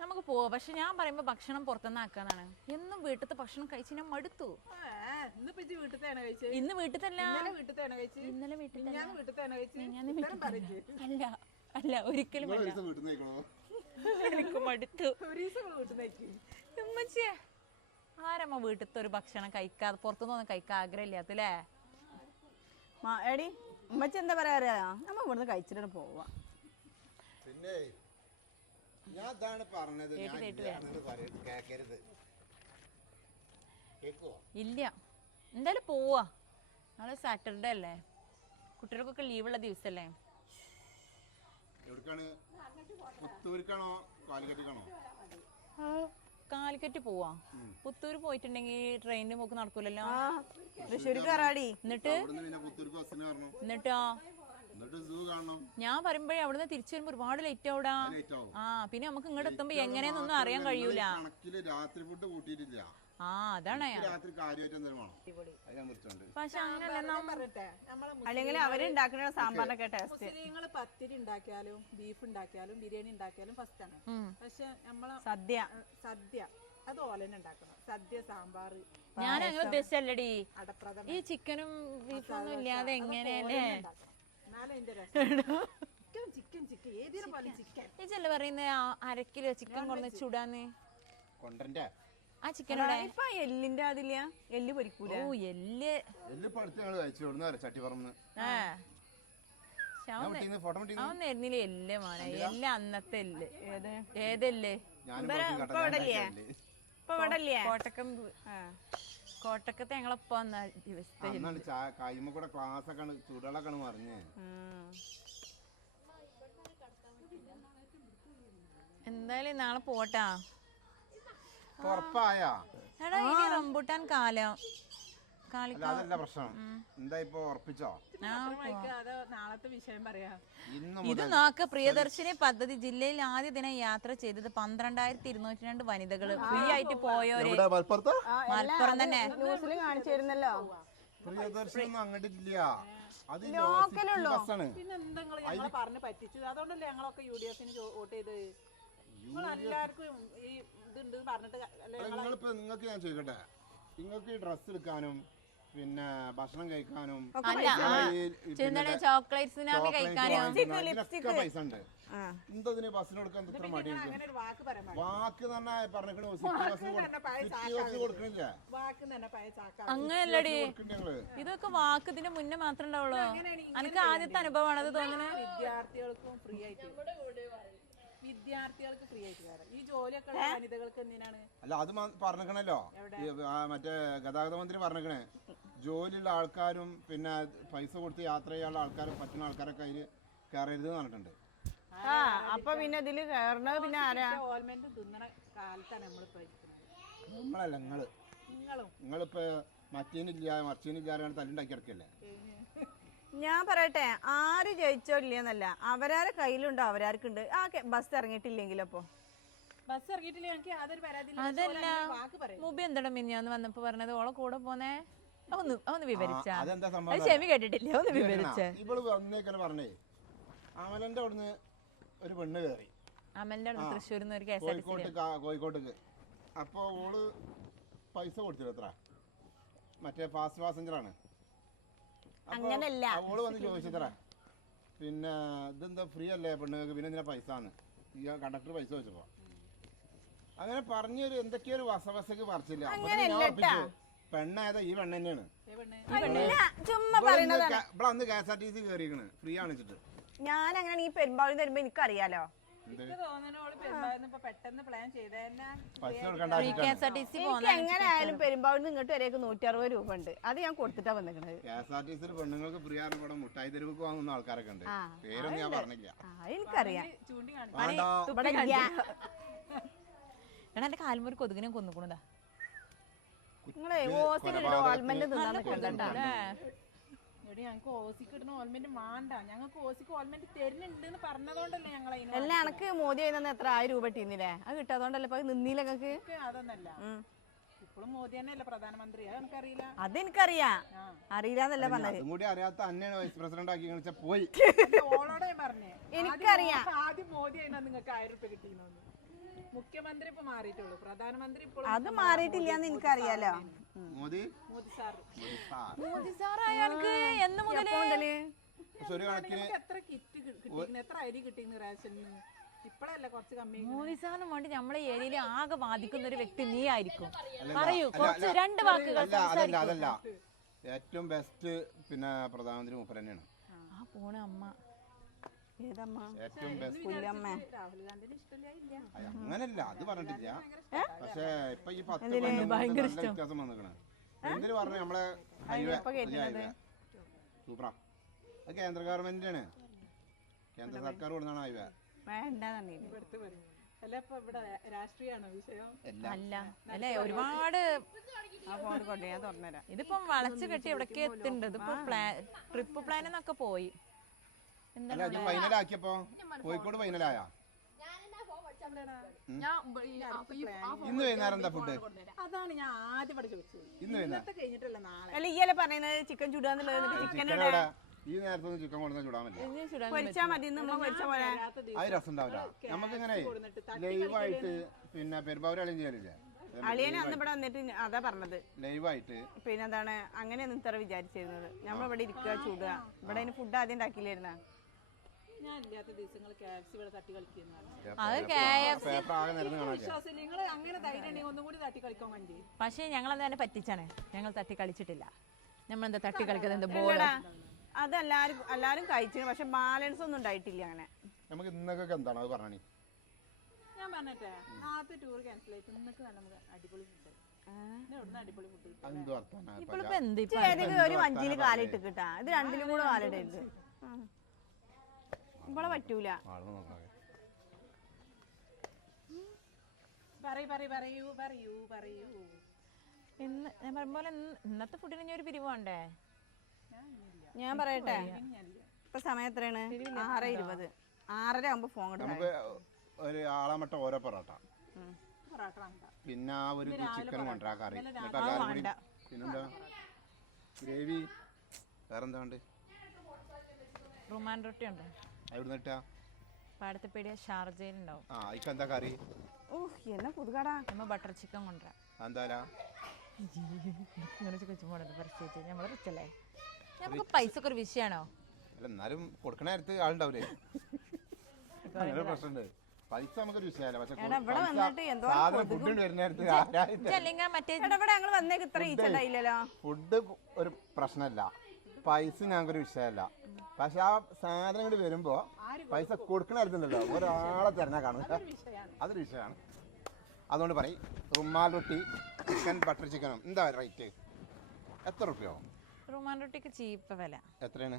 നമുക്ക് പോവാം, പക്ഷെ ഞാൻ പറയുമ്പോ ഭക്ഷണം പുറത്തുനിന്ന് ആക്കാന്നാണ്. എന്നും വീട്ടിലത്തെ ഭക്ഷണം കഴിച്ച് ഞാൻ മടുത്തു. ഇന്ന് വീട്ടിലല്ല, ഇന്നലെ വീട്ടിൽ അല്ല ഒരിക്കലും എനിക്ക് മടുത്തു. ആരമ്മ വീട്ടിലത്തെ ഒരു ഭക്ഷണം കഴിക്കാതെ പുറത്തുനിന്നൊന്നും കഴിക്കാൻ ആഗ്രഹമില്ലാത്തല്ലേ? എടി ഉമ്മച്ചി എന്താ പറയാ, നമ്മ ഇവിടുന്ന് കഴിച്ചിട്ട് പോവാ. പിന്നെ ഞാൻ അതാണ് പറഞ്ഞത്, ഇല്ല എന്തായാലും പോവാ. നാളെ സാറ്റർഡേ അല്ലേ, കുട്ടികൾക്കൊക്കെ ലീവുള്ള ദിവസല്ലേ. എവിടേക്കാണ്? പുത്തൂർക്കാണോ കാലിക്കറ്റിക്കാണോ? കാലിക്കറ്റ് പോവാ. പുത്തൂർ പോയിട്ടുണ്ടെങ്കിൽ ട്രെയിനിന് പോക്ക് നടക്കൂലല്ലോ. തൃശ്ശൂർക്ക് കയറാടി. എന്നിട്ടോ ഞാൻ പറയുമ്പോഴേ അവിടുന്ന് തിരിച്ചു വരുമ്പോ ഒരുപാട് ലേറ്റ് ആവൂടാ. പിന്നെ നമുക്ക് ഇങ്ങോട്ട് എത്തുമ്പോ എങ്ങനെയാന്നൊന്നും അറിയാൻ കഴിയൂല. രാത്രി ഫുഡ് കൂട്ടിയിട്ടില്ല. അതാണ്. പക്ഷെ അല്ലെങ്കിൽ അവരുണ്ടാക്കുന്ന സാമ്പാറിനൊക്കെ ടേസ്റ്റ്. മുസ്ലിങ്ങള് പത്തിരി ഉണ്ടാക്കിയാലും ബീഫ് ഉണ്ടാക്കിയാലും ബിരിയാണി ഉണ്ടാക്കിയാലും ഫസ്റ്റ് ആണ്. പക്ഷെ നമ്മളെ സദ്യ അത് ഓലന്നെ ഉണ്ടാക്കണം. സദ്യ, സാമ്പാർ. ഞാൻ അങ്ങനെ ഉദ്ദേശിച്ചല്ലടി, ഈ ചിക്കനും ബീഫൊന്നും ഇല്ലാതെ എങ്ങനെയല്ലേ ഇതല്ലേ പറയുന്നത് 1/2 കിലോ ചിക്കൻ കൊണ്ടു ചൂടാന്ന്. ആ ചിക്കനോടെ എല്ലിന്റെ അതില്ല, എല്ല് പൊരിക്കൂല. ഓ എല്ല് അവന്നായിരുന്നില്ലേ എല്ല് മോനെ, എല്ല് അന്നത്തെ എല്ല്. ഏതല്ലേ? കോട്ടക്കത്തെ ഞങ്ങളപ്പോ വന്ന ദിവസത്തെ എന്തായാലും നാളെ പോട്ടാ. എടാ ഇനി റംബൂട്ടാൻ കാലം. നാളത്തെ വിഷയം പറയാ. ഇത് നോക്ക, പ്രിയദർശിനി പദ്ധതി ജില്ലയിൽ ആദ്യ ദിനം യാത്ര ചെയ്തത് 12,202 വനിതകള്. ഫ്രീ ആയിട്ട് പോയോര് മലപ്പുറം തന്നെ. കാണിച്ചിരുന്നല്ലോ. പിന്നെ എന്തെങ്കിലും ഞങ്ങളെ പറഞ്ഞ് പറ്റിച്ചു. അതുകൊണ്ടല്ലേ ഞങ്ങളൊക്കെ UDF-ന് വോട്ട് ചെയ്ത്. എല്ലാവർക്കും ഈ ഇതുണ്ട് പറഞ്ഞിട്ട്. നിങ്ങൾക്ക് ഞാൻ ചോദിക്കട്ടെ, നിങ്ങൾക്ക് ഈ ഡ്രസ് എടുക്കാനും പിന്നെ ഭക്ഷണം കഴിക്കാനും ചോക്ലേറ്റ്സ് കഴിക്കാനും പൈസ ഉണ്ട്. എന്തതിന് ബസ്സിന് കൊടുക്കാൻ ഇത്ര മടി? വാക്ക് തന്നെ പറഞ്ഞിട്ട് കൊടുക്കണില്ല. അങ്ങനല്ലടി, ഇതൊക്കെ വാക്ക് ഇതിന്റെ മുന്നേ മാത്രമേ ഉണ്ടാവുള്ളൂ. എനിക്ക് ആദ്യത്തെ അനുഭവമാണ് അത് തോന്നുന്നത്. വിദ്യാർത്ഥികൾക്കും ഫ്രീ ആയിട്ട് ഈ ജോലിയൊക്കെ വനിതകൾക്ക് എന്തിനാണ്? അല്ല അത് പറഞ്ഞേക്കണല്ലോ, മറ്റേ ഗതാഗത മന്ത്രി പറഞ്ഞേക്കണേ, ജോലിയുള്ള ആൾക്കാരും പിന്നെ പൈസ കൊടുത്ത് യാത്ര ചെയ്യാനുള്ള ആൾക്കാരും പറ്റുന്ന ആൾക്കാരൊക്കെ അതിൽ കയറരുത് പറഞ്ഞിട്ടുണ്ട്. അപ്പൊ പിന്നെ ഇതില് കയറണത് പിന്നെ ആരാ? ഓൾമെന്റ് തിന്നണ കാലത്താണ് നമ്മളല്ല നിങ്ങളിപ്പോ മറ്റേനില്ല മറിച്ചേനില്ലാതെ തല്ലുണ്ടാക്കി കിടക്കല്ലേ. ഞാൻ പറയട്ടെ, ആര് ജയിച്ചോ ഇല്ലെന്നല്ല, അവരാരെ കയ്യിലുണ്ടോ അവരാർക്കുണ്ട്. ആ ബസ് ഇറങ്ങിയിട്ടില്ലെങ്കിലപ്പോ ബസ് ഇറങ്ങിയിട്ടില്ല ഞങ്ങൾക്ക് യാതൊരു പരാതി. അതല്ല മുബി എന്താണ് മിനിഞ്ഞാന്ന് വന്നപ്പോ പറഞ്ഞത് ഓളെ കൂടെ പോന്നെ? ഒന്ന് വിവരിച്ച ചെവി കേട്ടിട്ടില്ല, ഒന്ന് വിവരിച്ച. ഇവള് വന്നേക്കാണ് പറഞ്ഞേ, അമലന്റെ അവിടുന്ന് ഒരു പെണ്ണ് കയറി. അമലിന്റെ അവിടുന്ന് തൃശ്ശൂരിന്ന് ഒരു കോഴിക്കോട്ടേക്ക്. അപ്പൊ ഓള് പൈസ കൊടുത്തില്ല. എത്ര? മറ്റേ ഫാസ്റ്റ് പാസഞ്ചറാണ്. അങ്ങനല്ല, ഓള് വന്ന് ചോദിച്ചത്ര, പിന്നെ ഇതെന്താ ഫ്രീ അല്ലേ പെണ്ണുങ്ങൾക്ക്, പിന്നെ എന്തിനാ പൈസന്ന് ഈ കണ്ടക്ടർ പൈസ വെച്ചപ്പോ അങ്ങനെ പറഞ്ഞൊരു എന്തൊക്കെയോ ഒരു വസവസക്ക് പറിച്ചില്ല. പെണ്ണേതാ? ഈ പെണ്ണ് തന്നെയാണ്. അന്ന് KSRTC കയറിയിരിക്കണ് ഫ്രീ ആണിച്ചിട്ട്. ഞാൻ അങ്ങനെ ഈ പെരുമ്പാവൂർ തരുമ്പോ എനിക്കറിയാലോ. എങ്ങനെ ആയാലും പെരുമ്പാവൂരിൽ ഇങ്ങോട്ട് വരെയൊക്കെ 160 രൂപ ഉണ്ട്. അത് ഞാൻ കൊടുത്തിട്ടാ വന്നിരിക്കണത്. KSRTC പെണ്ണുങ്ങൾക്ക് ഫ്രീ ആണ്. ഇവിടെ മുട്ടായി തെരുവുക്ക് വാങ്ങുന്ന ആൾക്കാരൊക്കെ ഉണ്ട്. പേരൊന്നും ഞാൻ പറഞ്ഞില്ല. എനിക്കറിയാം. എടാ എന്റെ കാലുമൊരു കൊതുകിനെ കൊന്നുകൂടാ. നിങ്ങളെ ഓൾമെന്റ് ഞങ്ങൾക്ക് ഓസിക്ക് ഇടുന്ന ഓൾമെന്റ് മാണ്ട. ഞങ്ങൾക്ക് ഓസിക്ക് ഓൾമെന്റ് തരുന്നുണ്ട് പറഞ്ഞതുകൊണ്ടല്ലേ ഞങ്ങൾ എല്ലാം എനക്ക് മോദി അതിന് എത്ര 1000 രൂപ ഇട്ടിരുന്നില്ലേ? അത് കിട്ടാത്തോണ്ടല്ലേ ഇപ്പൊ നിന്നില്ല. ഞങ്ങൾക്ക് അതൊന്നല്ല, ഇപ്പോഴും മോദി തന്നെയല്ലേ പ്രധാനമന്ത്രി. അത് എനിക്കറിയില്ല. അതെനിക്കറിയാം, അറിയില്ലാന്നല്ല പറഞ്ഞത്. അറിയാത്ത അന്നെയാണ് വൈസ് പ്രസിഡന്റ് ആക്കി പോയി. ഓളോടെ ഞാൻ പറഞ്ഞേ, എനിക്കറിയാം. ആദ്യം മോദി ആയിട്ടാ നിങ്ങൾക്ക് 1000 രൂപ കിട്ടിയെന്ന്. മുഖ്യമന്ത്രി ഇപ്പൊ മാറിയിട്ടുള്ളൂ, പ്രധാനമന്ത്രി അത് മാറിയിട്ടില്ലാന്ന് എനിക്കറിയാലോ. മോദി സാർ അയാൾക്ക് എന്ന് മുതല് എത്ര കിറ്റ് കിട്ടിയിരുന്നു, എത്ര അരി കിട്ടിയിരുന്നു റേഷനിൽ? ഇപ്പഴല്ല കുറച്ച് കമ്മി. മോദിസാറിന് വേണ്ടി നമ്മളെ ഏരിയയിൽ ആകെ ബാധിക്കുന്ന ഒരു വ്യക്തി നീ ആയിരിക്കും. പറയൂ കുറച്ച് 2 വാക്കുകൾ. അതല്ല ഏറ്റവും ബെസ്റ്റ് പിന്നെ പ്രധാനമന്ത്രി മൂപ്പർ തന്നെയാണ്. ആ പോണ അമ്മ ഏതമ്മ? ഏറ്റവും ബെസ്റ്റ് പുല്ലമ്മ. രാഹുൽ ഗാന്ധിന് ഇഷ്ടമില്ല. അങ്ങനല്ല, അത് പറഞ്ഞിട്ടില്ല. പക്ഷെ ഇപ്പൊ ഈ 10 വ്യത്യാസം വന്നിക്കണ. എന്തിനു പറഞ്ഞു നമ്മളെ ഹൈവേ സൂപ്പറാ. അത് കേന്ദ്ര ഗവൺമെന്റാണ്, കേന്ദ്ര സർക്കാർ കൊടുത്താണ് ഹൈവേ. എടുത്ത് പറയും. അല്ല ഇപ്പൊ ഇവിടെ രാഷ്ട്രീയമാണോ വിഷയം? അല്ല അല്ലേ, ഒരുപാട് ഞാൻ തുറന്നുതരാം. ഇതിപ്പം വളച്ചു കെട്ടി എവിടേക്ക് എത്തുന്നുണ്ട്. ഇതിപ്പോ ട്രിപ്പ് പ്ലാൻ എന്നൊക്കെ പോയി. അല്ല ഇത് ഫൈനലാക്കിയപ്പോ കോഴിക്കോട് ഫൈനലായ ഇന്ന് വൈകുന്നേരം എന്താ ഫുഡ്? അതാണ് ഞാൻ ആദ്യം ഇവിടെ ചോദിച്ചത്. ഇന്ന് വൈകുന്നേരം കഴിഞ്ഞിട്ടല്ല നാളെ. അല്ല ഈയല്ലേ പറയുന്നത് ചിക്കൻ ചുടാന്നുള്ളത്? ചിക്കൻ ഈ നേരത്തൊന്നും ചിക്കൻ കൊണ്ടുവന്ന് ചുടാൻ പറ്റില്ല. പൊരിച്ചാ മതി, നമ്മൾ പൊരിച്ച പോലെ. അത് രസം ഉണ്ടാവില്ല. നമുക്കിങ്ങനെ ലൈവായിട്ട് പിന്നെ പെരുമ്പാവൂരാളിയും ചെയ്യലില്ലേ, അളിയനെ അന്ന് ഇവിടെ വന്നിട്ട് അതാ പറഞ്ഞത്. ലൈവായിട്ട് പിന്നെ എന്താണ് അങ്ങനെയൊന്നും ഇത്ര വിചാരിച്ചിരുന്നത്. നമ്മളിവിടെ ഇരിക്കുക ചൂടുക. ഇവിടെ അതിന് ഫുഡ് ആദ്യം ഉണ്ടാക്കിയില്ലായിരുന്ന. ഞാൻ ഇല്ലാത്ത ദിവസങ്ങൾ KFC ഇവിടെ തട്ടി കളിക്കുന്നതാണ്. പേപ്പർ ആകെ നിരന്ന് കാണാൻ. വിശ്വാസം നിങ്ങൾ അങ്ങനെ ധൈര്യം ഉണ്ടെങ്കിൽ ഒന്നും കൂടി തട്ടി കളിക്കാൻ വേണ്ടി. പക്ഷെ ഞങ്ങൾ അതിനെ പറ്റിച്ചാണ്. ഞങ്ങൾ തട്ടി കളിച്ചിട്ടില്ല. നമ്മളെന്താ തട്ടി കളിക്കുന്നത്? എന്താ ബോളാ? എല്ലാരും കഴിച്ചു, പക്ഷെ ബാലൻസ് ഒന്നും ഉണ്ടായിട്ടില്ല. അങ്ങനെ നമുക്ക് ഇന്നൊക്കെ എന്താണ് അത് പറഞ്ഞേ? ഞാൻ പറഞ്ഞിട്ടേ നാളത്തെ ടൂർ ക്യാൻസൽ ആയിട്ട് ഇന്നൊക്കെ നമുക്ക് അടിപൊളി ഫുഡ്. ഇവിടുന്ന് അടിപൊളി ഫുഡ്. ഇപ്പോഴിപ്പോ എന്ത് ഏതെങ്കിലും ഒരു വഞ്ചിയില് കാലിട്ട് കിട്ടാ. ഇത് രണ്ടിലും കൂടെ കാലിടരുത്. ഇവിടെ പറ്റൂല. പറയൂ. ഇന്ന് ഞാൻ പറയുമ്പോലെ ഇന്നത്തെ ഫുഡിന് ഞാൻ ഒരു പിരിവ് വേണ്ടേ? ഞാൻ പറയട്ടെ, ഇപ്പൊ സമയം എത്രയാണ്? 6:20. 6:30 ആകുമ്പോ ഫോൺ നമുക്ക് ഒരു ആളാമട്ട ഓരോ പൊറോട്ട, പിന്നെ ആ ഒരു ചിക്കൻ കൊണ്ടാ കറി, എന്നിട്ട് എല്ലാവരും കൂടി പിന്നെന്താ ഗ്രേവി, വേറെന്താ ഉണ്ട്? റുമാൻ റൊട്ടി ഉണ്ട്. എവിടെ നിട്ടാ? പാടത്തപ്പേടിയ ഷാർജയിലുണ്ടാവും. ആ ഇക്ക് എന്താ കറി? എന്നെ പുതുകാടാ. നമ്മ ബട്ടർ ചിക്കൻ കൊണ്ടുവരാം. എന്താ ഇങ്ങനെ കൊച്ചുപോണത് പരിസ്ഥിതി നമ്മള് റിച്ചല്ലേ, നമുക്ക് പൈസ ഒക്കെ ഒരു വിഷയമാണോ? അല്ല എന്നാലും കൊടുക്കണ നേരത്ത് ആളുണ്ടാവില്ലേ? അങ്ങനെ പ്രശ്നമുണ്ട്. പൈസ നമുക്കൊരു വിഷയമല്ല, പക്ഷെ സാധനം ഫുഡ് വരുന്ന ഞങ്ങൾ വന്നേക്ക് ഇത്ര ഈച്ചുണ്ടായില്ലല്ലോ. ഫുഡ് ഒരു പ്രശ്നമല്ല, പൈസ ഞങ്ങൾക്കൊരു വിഷയമല്ല. പക്ഷെ ആ സാധനങ്ങൾ വരുമ്പോ പൈസ കൊടുക്കണ നേരത്തുണ്ടല്ലോ ഒരാളെ തിരഞ്ഞാൽ കാണുക, അതൊരു വിഷയമാണ്. അതുകൊണ്ട് പറയും റുമാൽ റൊട്ടി ചിക്കൻ ബട്ടർ ചിക്കനും എന്താ റേറ്റ്? എത്ര റുപ്യോ? റുമാൻ റൊട്ടിക്ക് ചീപ്പ് വില. എത്രയാണ്?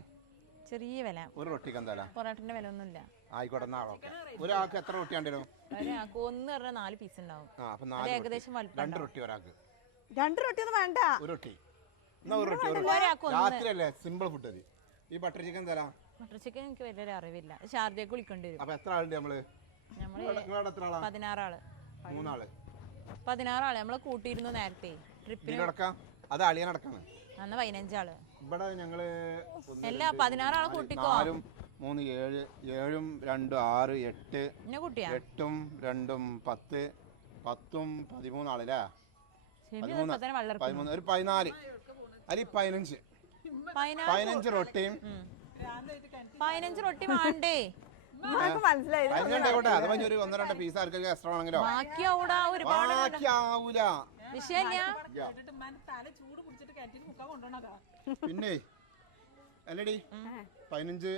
ചെറിയ വില. ഒരു റൊട്ടിക്ക് എന്താ? പൊറോട്ടന്റെ വില ഒന്നുമില്ല. ആയിക്കോട്ടെ, നാളൊക്കെ ഒരാൾക്ക് എത്ര റൊട്ടി ഉണ്ടല്ലോ? ഒരാൾക്ക് 1 പറഞ്ഞാൽ 4 പീസ് ഉണ്ടാവും. ഏകദേശം 2 റൊട്ടി ഒരാൾക്ക്. 2 റൊട്ടി ഒന്നും വേണ്ട, ഒരു റൊട്ടി. എന്നാ ഒരു റൊട്ടി രാത്രിയല്ലേ, സിമ്പിൾ ഫുഡ് മതി. ഈ ബട്ടർ ചിക്കൻ തരാ. ബട്ടർ ചിക്കൻ എനിക്ക് വലിയൊരു അറിവില്ല. ഷാർജയ്ക്ക് വിളിക്കേണ്ടി വരും. അപ്പൊ എത്ര ആളുണ്ട് നമ്മള്? 16 ആള്. 3 ആള്. 16 ആള് നമ്മള് കൂട്ടിയിരുന്നു നേരത്തെ ട്രിപ്പിന്. അത് അളിയനടക്കാണ്. അന്ന് 15 ആള്. ഇവിടെ ഞങ്ങള് എല്ലാ 16 ആളെ കൂട്ടിക്കോ. 4 3 7 7 2 6 8 8 2 10 10 13 ആളല്ലേ? 13 ഒരു 14 അല്ലെ 15 15 റൊട്ടിയും 15 റൊട്ടി വേണ്ടേ? മനസ്സിലായി. 15 ആയിക്കോട്ടെ, അത് ഒരു 1-2 പീസ് ആർക്കെങ്കിലും എക്സ്ട്രാ ആണെങ്കിലോ ബാക്കിയാവൂല, വിഷയമില്ല. പിന്നെ അല്ലടി 15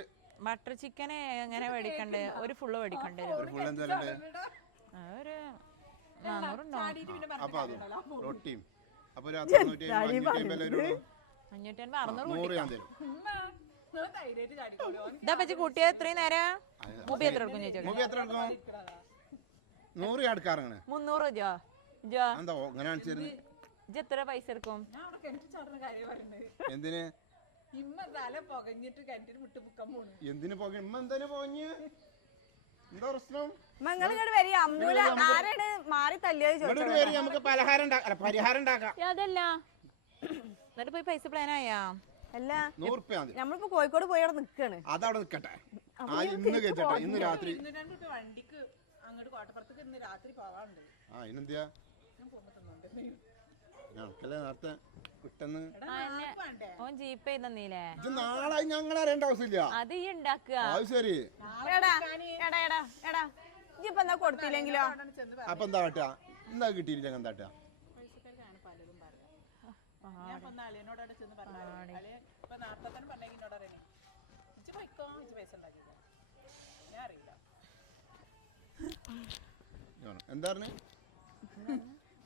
ബട്ടർ ചിക്കൻ എങ്ങനെ മേടിക്കണ്ടേ? ഒരു ഫുള്ള് മേടിക്കണ്ടേ? ഒരു ഫുൾ എന്തായാലും ഒരു 400 ഉണ്ടാവും. അപ്പൊ അതും റൊട്ടിയും അപ്പൊ ഒരു 550 600 ഞാൻ തരും. ഇതാ പറ്റി കൂട്ടിയ എത്രയും നേരം മൂപ്പി എത്ര എടുക്കും ചോദിച്ചോ? 100 അടുക്കാറങ്ങനെ 300 എന്താ അങ്ങനെ കാണിച്ചു എത്ര പൈസ എടുക്കും? എന്തിന് എന്തിനു പോക ഇമ്മ എന്തിനു പോഞ്ഞ്? എന്താ പ്രശ്നം? നമുക്ക് പരിഹാരം ഉണ്ടാക്കാം. അതല്ല എന്നിട്ട് പോയി പൈസ പ്ലാൻ ആയാ? അല്ല 100 റുപ്യ നമ്മളിപ്പോ കോഴിക്കോട് പോയി അവിടെ നിക്കാണ്. അതവിടെ നിക്കട്ടെ, ഇന്ന് കേട്ടോ ഇന്ന് രാത്രി വണ്ടിക്ക് അങ്ങോട്ട് കോട്ടപ്പുറത്തേക്ക് ഇന്ന് രാത്രി പോവാറുണ്ട്. ആ ഇന്നെന്തിയാ ഞങ്ങൾക്കല്ലേ നേരത്തെ കിട്ടുന്ന ഓൻ ജീപ്പേ തന്നീലേ? ഇത് നാളെ ഞങ്ങൾ അറിയേണ്ട ആവശ്യമില്ല, അത് ഈ ഉണ്ടാക്കുക. അത് ശരി. ഇപ്പൊ എന്താ കൊടുത്തില്ലെങ്കിലോ? അപ്പൊ എന്താ കാട്ടുക? എന്താ കിട്ടിയില്ല എന്താ കാട്ടുക? പൈസക്കാർക്കാണ് പലതും പറയാം. ഞാൻ ഇപ്പൊ അളിയനോട് അവിടെ ചെന്ന് പറഞ്ഞു. അളിയൻ ഇപ്പൊ നേരത്തെ തന്നെ പറഞ്ഞെങ്കിൽ എന്നോട് അറിയണേ ഇജ്ജ് പോയിക്കോ, ഇജ്ജ് പൈസ ഉണ്ടാക്കിക്കോ. ഞാൻ അറിയില്ല. എന്താ പറഞ്ഞേ?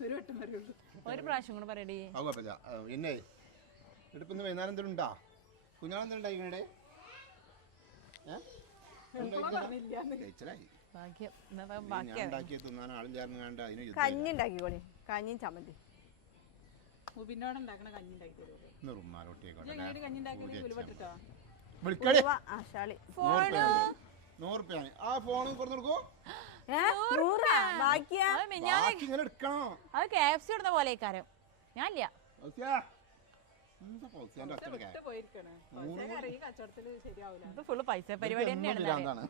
ഒരു വട്ടം അറിയുള്ളൂ. ഒരു പ്രാവശ്യം കൂടെ പറയടി. ആ കുഴപ്പമില്ല. എന്നെ എടുപ്പിന്ന് വൈകുന്നേരം എന്തെങ്കിലും ഉണ്ടാ? കുഞ്ഞാളെന്തെങ്കിലും ഉണ്ടായിക്കണേ? കഴിച്ചലായി. ഭാഗ്യം. എന്നാ ഞാൻ ബാക്കിയാ ഉണ്ടാക്കി തിന്നാൻ ആളും ചേർന്ന് കണ്ട അതിന് യുദ്ധം. കഞ്ഞി ഉണ്ടാക്കിക്കോളി, കഞ്ഞിയും ചമ്മന്തി. ഉബിനോട് ഉണ്ടാക്കണ കഞ്ഞി ഉണ്ടാക്കി തരുമോ? ഇന്ന് റുമാലോട്ടിയായിക്കോട്ടെ. എങ്ങനെ കഞ്ഞി ഉണ്ടാക്കി ഉലുവട്ടിട്ടോ? വിളിക്കടേ. ആശാളി 100 റുപ്യാണ്. ആ ഫോൺ കൊടുത്തു കൊടുക്കോ? ബാക്കിയാ അത് മിഞ്ഞാന്ന് ബാക്കി ഇങ്ങനെ എടുക്കണോ? അത് KFC ഇടുന്ന പോലെ കാരം. ഞാനില്ല. വിട്ട് പോയിരിക്കണ്. പൈസക്കാരെ ഈ കച്ചവടത്തില് ശരിയാവൂല. ഇത് ഫുള്ള് പൈസ പരിപാടി തന്നെയാണ്.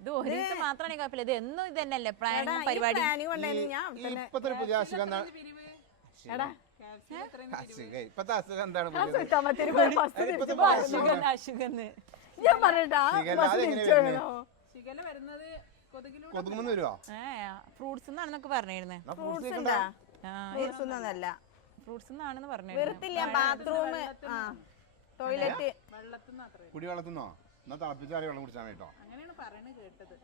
ഇത് ഒരു ദിവസം മാത്രമാണ് കുഴപ്പമില്ല. ഇത് എന്നും ഇത് തന്നെയല്ലേ പ്ലാൻ പരിപാടി. ഇപ്പത്തെ പുതിയ അസുഖം എന്താണ്? പിരിവ് എടാ ഇപ്പത്തെ അസുഖം എന്താണ്? അശുഖന്ന് ഞാൻ പറയട്ടാ ശിഖല വരുന്നത് കൊതുകിലൂടെ. കൊതുകുമെന്ന് വരുവോ? ഫ്രൂട്ട്സ് എന്നാണെന്നൊക്കെ പറഞ്ഞിരുന്നേ. ഫ്രൂട്ട്സ് ഉണ്ടാ? ഫ്രൂട്ട്സ് ഒന്നല്ല, ഫ്രൂട്ട്സ് എന്നാണെന്ന് പറഞ്ഞു. വെറുത്തില്ല. ബാത്റൂം, ടോയ്ലറ്റ്, വെള്ളത്തിന്ന് അത്ര കുടിവെള്ളത്തിന്നോ? എന്നാ തിളപ്പിച്ചാറി വെള്ളം കുടിച്ചാൽ കേട്ടോ. അങ്ങനെയാണ് പറയണത് കേട്ടത്.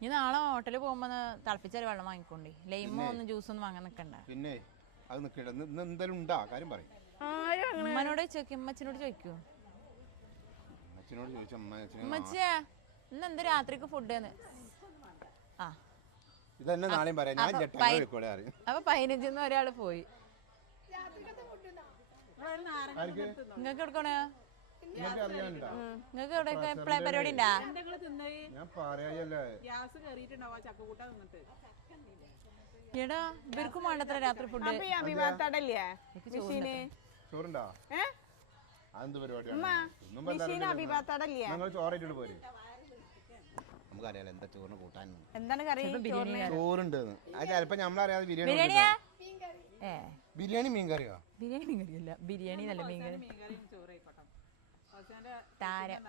ഇനി നാളെ ഹോട്ടലിൽ പോകുമ്പോ തിളപ്പിച്ചാൽ വെള്ളം വാങ്ങിക്കോണ്ടി. ലൈമോ ഒന്നും ജ്യൂസൊന്നും വാങ്ങാൻ നിക്കണ്ട. പിന്നെ അത് നിൽക്കട്ടെ. ഇന്ന് എന്തെങ്കിലും ഉണ്ടാ? കാര്യം പറയും. ഉമ്മനോട് ചോദിക്കും, ഉമ്മച്ചിനോട് ചോദിക്കൂ. അച്ഛനോട് ചോദിച്ചു. ഉമ്മച്ചിയെ ഇന്ന് എന്ത് രാത്രിക്ക് ഫുഡ് ആ ഇതന്നെ നാളെയും പറയാം. ഞാൻ ജെട്ടോടെ അറിയും. അപ്പൊ 15 ഒരാള് പോയി. നിങ്ങൾക്ക് എടുക്കണോ? അറിയാനുണ്ടോ? നിങ്ങൾക്ക് എവിടെ പരിപാടി ഉണ്ടാ? എന്തെങ്കിലും തിന്നേ ഞാൻ പറയാല്ലേ. ഗ്യാസ് കയറിയിട്ടുണ്ടാവും ആ ചക്കക്കൂട്ട നിന്നിട്ട്. എടാ ഇവർക്കും വേണ്ടത്ര രാത്രി ഫുഡ്. അഭിഭാത്തടല്ലേ മെഷീന്? ചോറുണ്ടോ? അതെന്ത് പരിപാടിയാണ്? മെഷീൻ അഭിഭാത്തടല്ലേ? ഞങ്ങൾ ചോറായിട്ട് പോരെ. നമുക്കറിയാലോ എന്താ ചോറിന് കൂട്ടാൻ. എന്താണ് കറി? ചോറുണ്ട്. അത് ചിലപ്പോ നമ്മളറിയാതെ ബിരിയാണി. ബിരിയാണി മീൻ കറിയോ? ബിരിയാണി മീൻ കറിയല്ല, ബിരിയാണി നല്ല മീൻ കറി. മീൻകറിയും ചോറായിക്കോട്ടെ. താരം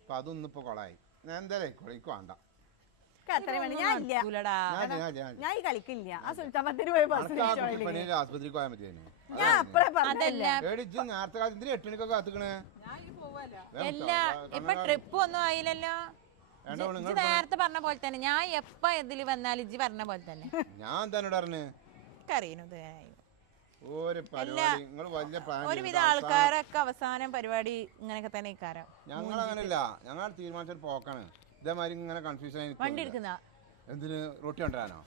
അപ്പൊ അതൊന്നും ഇപ്പൊ കൊളായി. ഞാൻ എന്തായാലും എനിക്ക് വേണ്ട. ഞാൻ ഇല്ല, ഞാൻ ഈ കളിക്കില്ല. ആ സുൽത്താൻ ബത്തേരി പോയി ബസ് ആസ്പത്രിക്ക് പോയാൽ മതിയായിരുന്നു. ഞാൻ അപ്പഴേ പറഞ്ഞല്ല. നേരത്തെ കാലത്തിന് 8 മണിക്കൊക്കെ കാത്തുക്കണേ. ഞാൻ ഈ പോവല്ല. എല്ലാ ഇപ്പൊ ട്രിപ്പ് ഒന്നും ആയില്ലല്ലോ. ഇജ്ജ് നേരത്തെ പറഞ്ഞ പോലെ തന്നെ ഞാൻ എപ്പ ഇതില് വന്നാലും ഇജ്ജ് പറഞ്ഞ പോലെ തന്നെ. ഞാൻ എന്താ പറഞ്ഞു? ഒരുവിധ ആൾക്കാരൊക്കെ അവസാനം പരിപാടി ഇങ്ങനെയൊക്കെ തന്നെ ഇക്കാരം. ഞങ്ങൾ അങ്ങനെയല്ല. ഞങ്ങൾ തീരുമാനിച്ചൊരു പോക്കാണ്. ഇതേമാതിരി ഇങ്ങനെ കൺഫ്യൂഷൻ ആയി വണ്ടി എടുക്കുന്ന എന്തിന്? റൊട്ടി കൊണ്ടുവരാനോ?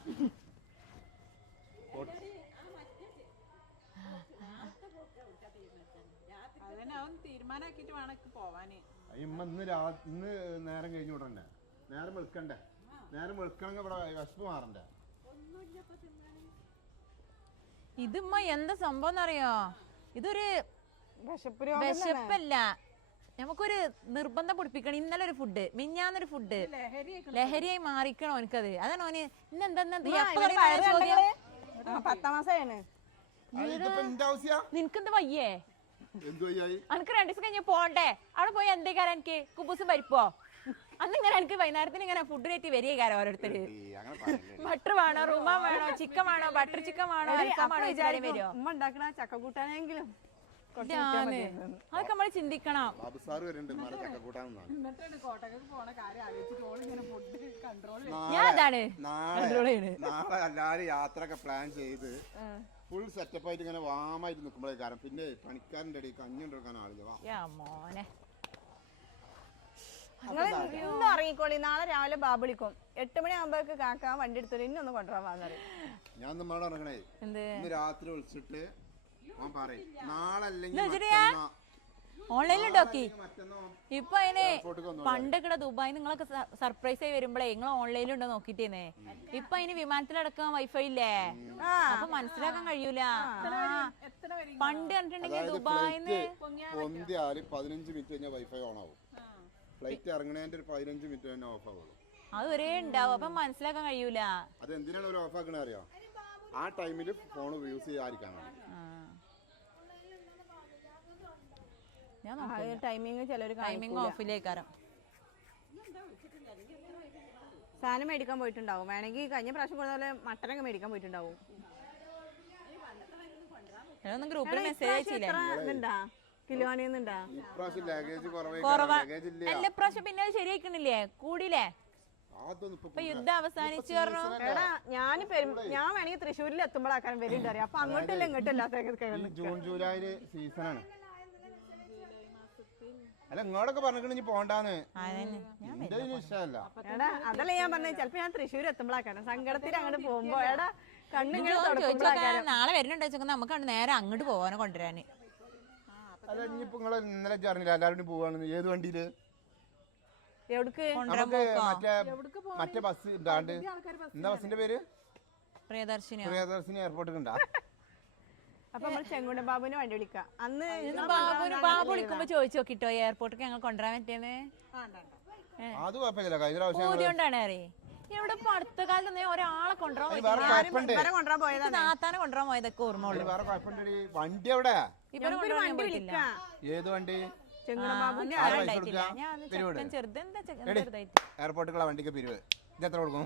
അതന്നെ അവൻ തീരുമാനാക്കിട്ട് വേണം പോവാന്. ഇന്ന് നേരം കഴിഞ്ഞു വിടണ്ടേ? നേരം വെളുക്കണ്ടേ? നേരം വെളുക്കണമെങ്കിൽ ഇവിടെ വിശപ്പ് മാറണ്ടേ? ഇതിമ്മ എന്താ സംഭവം എന്നറിയോ? ഇതൊരു വിശപ്പല്ല, നമുക്കൊരു നിർബന്ധം പിടിപ്പിക്കണം. ഇന്നലെ ഒരു ഫുഡ്, മിഞ്ഞാന്നൊരു ഫുഡ്, ലഹരിയായി മാറിക്കണോ എനിക്കത്. അതാണ് ഓന് ഇന്നെന്താ 10 മാസമാണ്. നിനക്കെന്ത് വയ്യേ? അനക്ക് 2 ദിവസം കഴിഞ്ഞ് പോണ്ടേ? അവിടെ പോയി എന്തേക്കാരം എനിക്ക് കുബൂസും പരിപ്പോ? അന്നിങ്ങനെ എനിക്ക് വൈകുന്നേരത്തിന് ഇങ്ങനെ ഫുഡ് കയറ്റി വരികയാരോ ഓരോരുത്തര്. ബട്ടർ വേണോ, റുമാ വേണോ, ചിക്കൻ വേണോ, ബട്ടർ ചിക്കൻ വേണോ, അൽഫാം വേണോ വിചാരം വരുമോ? ഉമ്മ ഉണ്ടാക്കണ ചക്കക്കൂട്ടാനെങ്കിലും അതൊക്കെ നമ്മള് ചിന്തിക്കണം. എന്നിട്ടാണ് കോട്ടയ്ക്ക് പോണ കാര്യം ആലോചിച്ചിട്ട് ഓളിങ്ങനെ ഫുഡ് കൺട്രോൾ ഞാൻ അതാണ് നാളെ എല്ലാരും യാത്രയൊക്കെ പ്ലാൻ ചെയ്ത് ഫുൾ സെറ്റപ്പ് ആയിട്ട് ഇങ്ങനെ വാമായിട്ട് നിൽക്കുമ്പോഴേ കാരണം പിന്നെ പണിക്കാരൻ്റെ ഇടയിൽ കഞ്ഞി ഉണ്ടാക്കാൻ ആളില്ല. മോനെ ഇന്ന് ഇറങ്ങിക്കോളി. നാളെ രാവിലെ ബാബ് വിളിക്കും. 8 മണിയാകുമ്പോഴേക്ക് കാക്ക വണ്ടി എടുത്തു ഇന്നൊന്ന് കൊണ്ടുവരാൻ വാങ്ങാറ്. ഞാൻ നമ്മളോട് ഇറങ്ങണേ ഇന്ന് രാത്രി വിളിച്ചിട്ട് ഞാൻ പറയും നാളെ അല്ലെങ്കിൽ ഓൺലൈനിലുണ്ടോക്കി. ഇപ്പൊ അതിന് പണ്ടൊക്കെ ദുബായി നിങ്ങളൊക്കെ സർപ്രൈസ് ആയി വരുമ്പോഴേ നിങ്ങൾ ഓൺലൈനിലുണ്ടോ നോക്കിട്ടേന്നേ. ഇപ്പൊ അതിന് വിമാനത്തിലടക്കം വൈഫൈ ഇല്ലേ, അപ്പൊ മനസ്സിലാക്കാൻ കഴിയൂല. പണ്ട് കണ്ടിട്ടുണ്ടെങ്കിൽ ദുബായിന്ന് 15 മിനിറ്റ് കഴിഞ്ഞാൽ വൈഫൈ ഓൺ ആവും. ഫ്ലൈറ്റ് ഇറങ്ങണേന്റെ 15 മിനിറ്റ് തന്നെ ഓഫ് ആവുള്ളൂ. അത് ഒരേ ഉണ്ടാവും, അപ്പൊ മനസ്സിലാക്കാൻ കഴിയൂല. അത് എന്തിനാണ് ഒരു ഓഫ് ആക്കണേ അറിയോ? ആ ടൈമിൽ ഫോൺ യൂസ് ചെയ്യാതിരിക്കാനാണ്. ടൈമിങ് ചിലര് ടൈമിങ് ഓഫിലേക്കാരം. സാധനം മേടിക്കാൻ പോയിട്ടുണ്ടാവും. വേണമെങ്കിൽ കഴിഞ്ഞ പ്രാവശ്യം കൊടുത്ത പോലെ മട്ടനൊക്കെ മേടിക്കാൻ പോയിട്ടുണ്ടാവും. ഗ്രൂപ്പിൽ മെസ്സേജ് അയച്ചില്ലേ കിലോനിന്നുണ്ടാ ഇപ്രാവശ്യം ലഗേജ് കുറവാ ലഗേജ് ഇല്ല. എല്ലാ പ്രാവശ്യം പിന്നെ അത് ശരിയാക്കണില്ലേ കൂടിയില്ലേ ഇപ്പൊ യുദ്ധം അവസാനിച്ചു പറഞ്ഞു. എടാ ഞാൻ വേണമെങ്കിൽ തൃശ്ശൂരിൽ എത്തുമ്പോഴാക്കാനും വരുന്നുണ്ട് അറിയാം. അപ്പൊ അങ്ങോട്ടില്ല ഇങ്ങോട്ടില്ല ജൂൺ ജൂലൈയില് സീസണാണ്. അല്ല ഇങ്ങോട്ടൊക്കെ പറഞ്ഞിട്ട് പോണ്ടാന്ന് എന്റെ ഇഷ്ടമല്ല. എടാ അതല്ല ഞാൻ പറഞ്ഞത്. ചിലപ്പോ ഞാൻ തൃശ്ശൂർ എത്തുമ്പോഴാക്കാനും സങ്കടത്തിൽ അങ്ങോട്ട് പോകുമ്പോ എടാ കണ്ണിങ്ങനെ നാളെ വരുന്നുണ്ടോ വെച്ചാൽ നമുക്ക് നേരെ അങ്ങോട്ട് പോവാനോ കൊണ്ടുവരാന്. അല്ല ഇനിയിപ്പോ നിങ്ങള് ഇന്നലെ അറിഞ്ഞില്ല എല്ലാവരും പോവാണെന്ന്. ഏത് വണ്ടിയില്? എവിടക്ക്? നമുക്ക് മറ്റേ ബസ് ഇണ്ടാണ്ട് എന്താ ബസിന്റെ പേര്? പ്രിയദർശിനി എയർപോർട്ടിൽ ഉണ്ടാ. അപ്പൊ നമ്മൾ ചെങ്കുണ്ട ബാബുവിന് വണ്ടി വിളിക്കാം. അന്ന് ബാബു വിളിക്കുമ്പോ ചോദിച്ചു നോക്കിട്ടോ എയർപോർട്ടിൽ ഞങ്ങൾ കൊണ്ടുവരാൻ പറ്റിയെന്ന്. അത് കുഴപ്പമില്ല. കഴിഞ്ഞ പ്രാവശ്യം കൊണ്ടാണ് അറിയേ ഇവിടെ ഇപ്പൊ അടുത്ത കാലത്ത് ഒരാളെ കൊണ്ടുവരാൻ പോയതാണ്. താത്താനെ കൊണ്ടുവരാൻ പോയതൊക്കെ ഓർമ്മ ഉള്ളു. വേറെ കുഴപ്പമുണ്ട്. വണ്ടി എവിടെ? വണ്ടി വിളിക്കാം. ഏത് വണ്ടി? എയർപോർട്ടിലുള്ള വണ്ടിക്ക് പിരിവ് എത്ര കൊടുക്കും?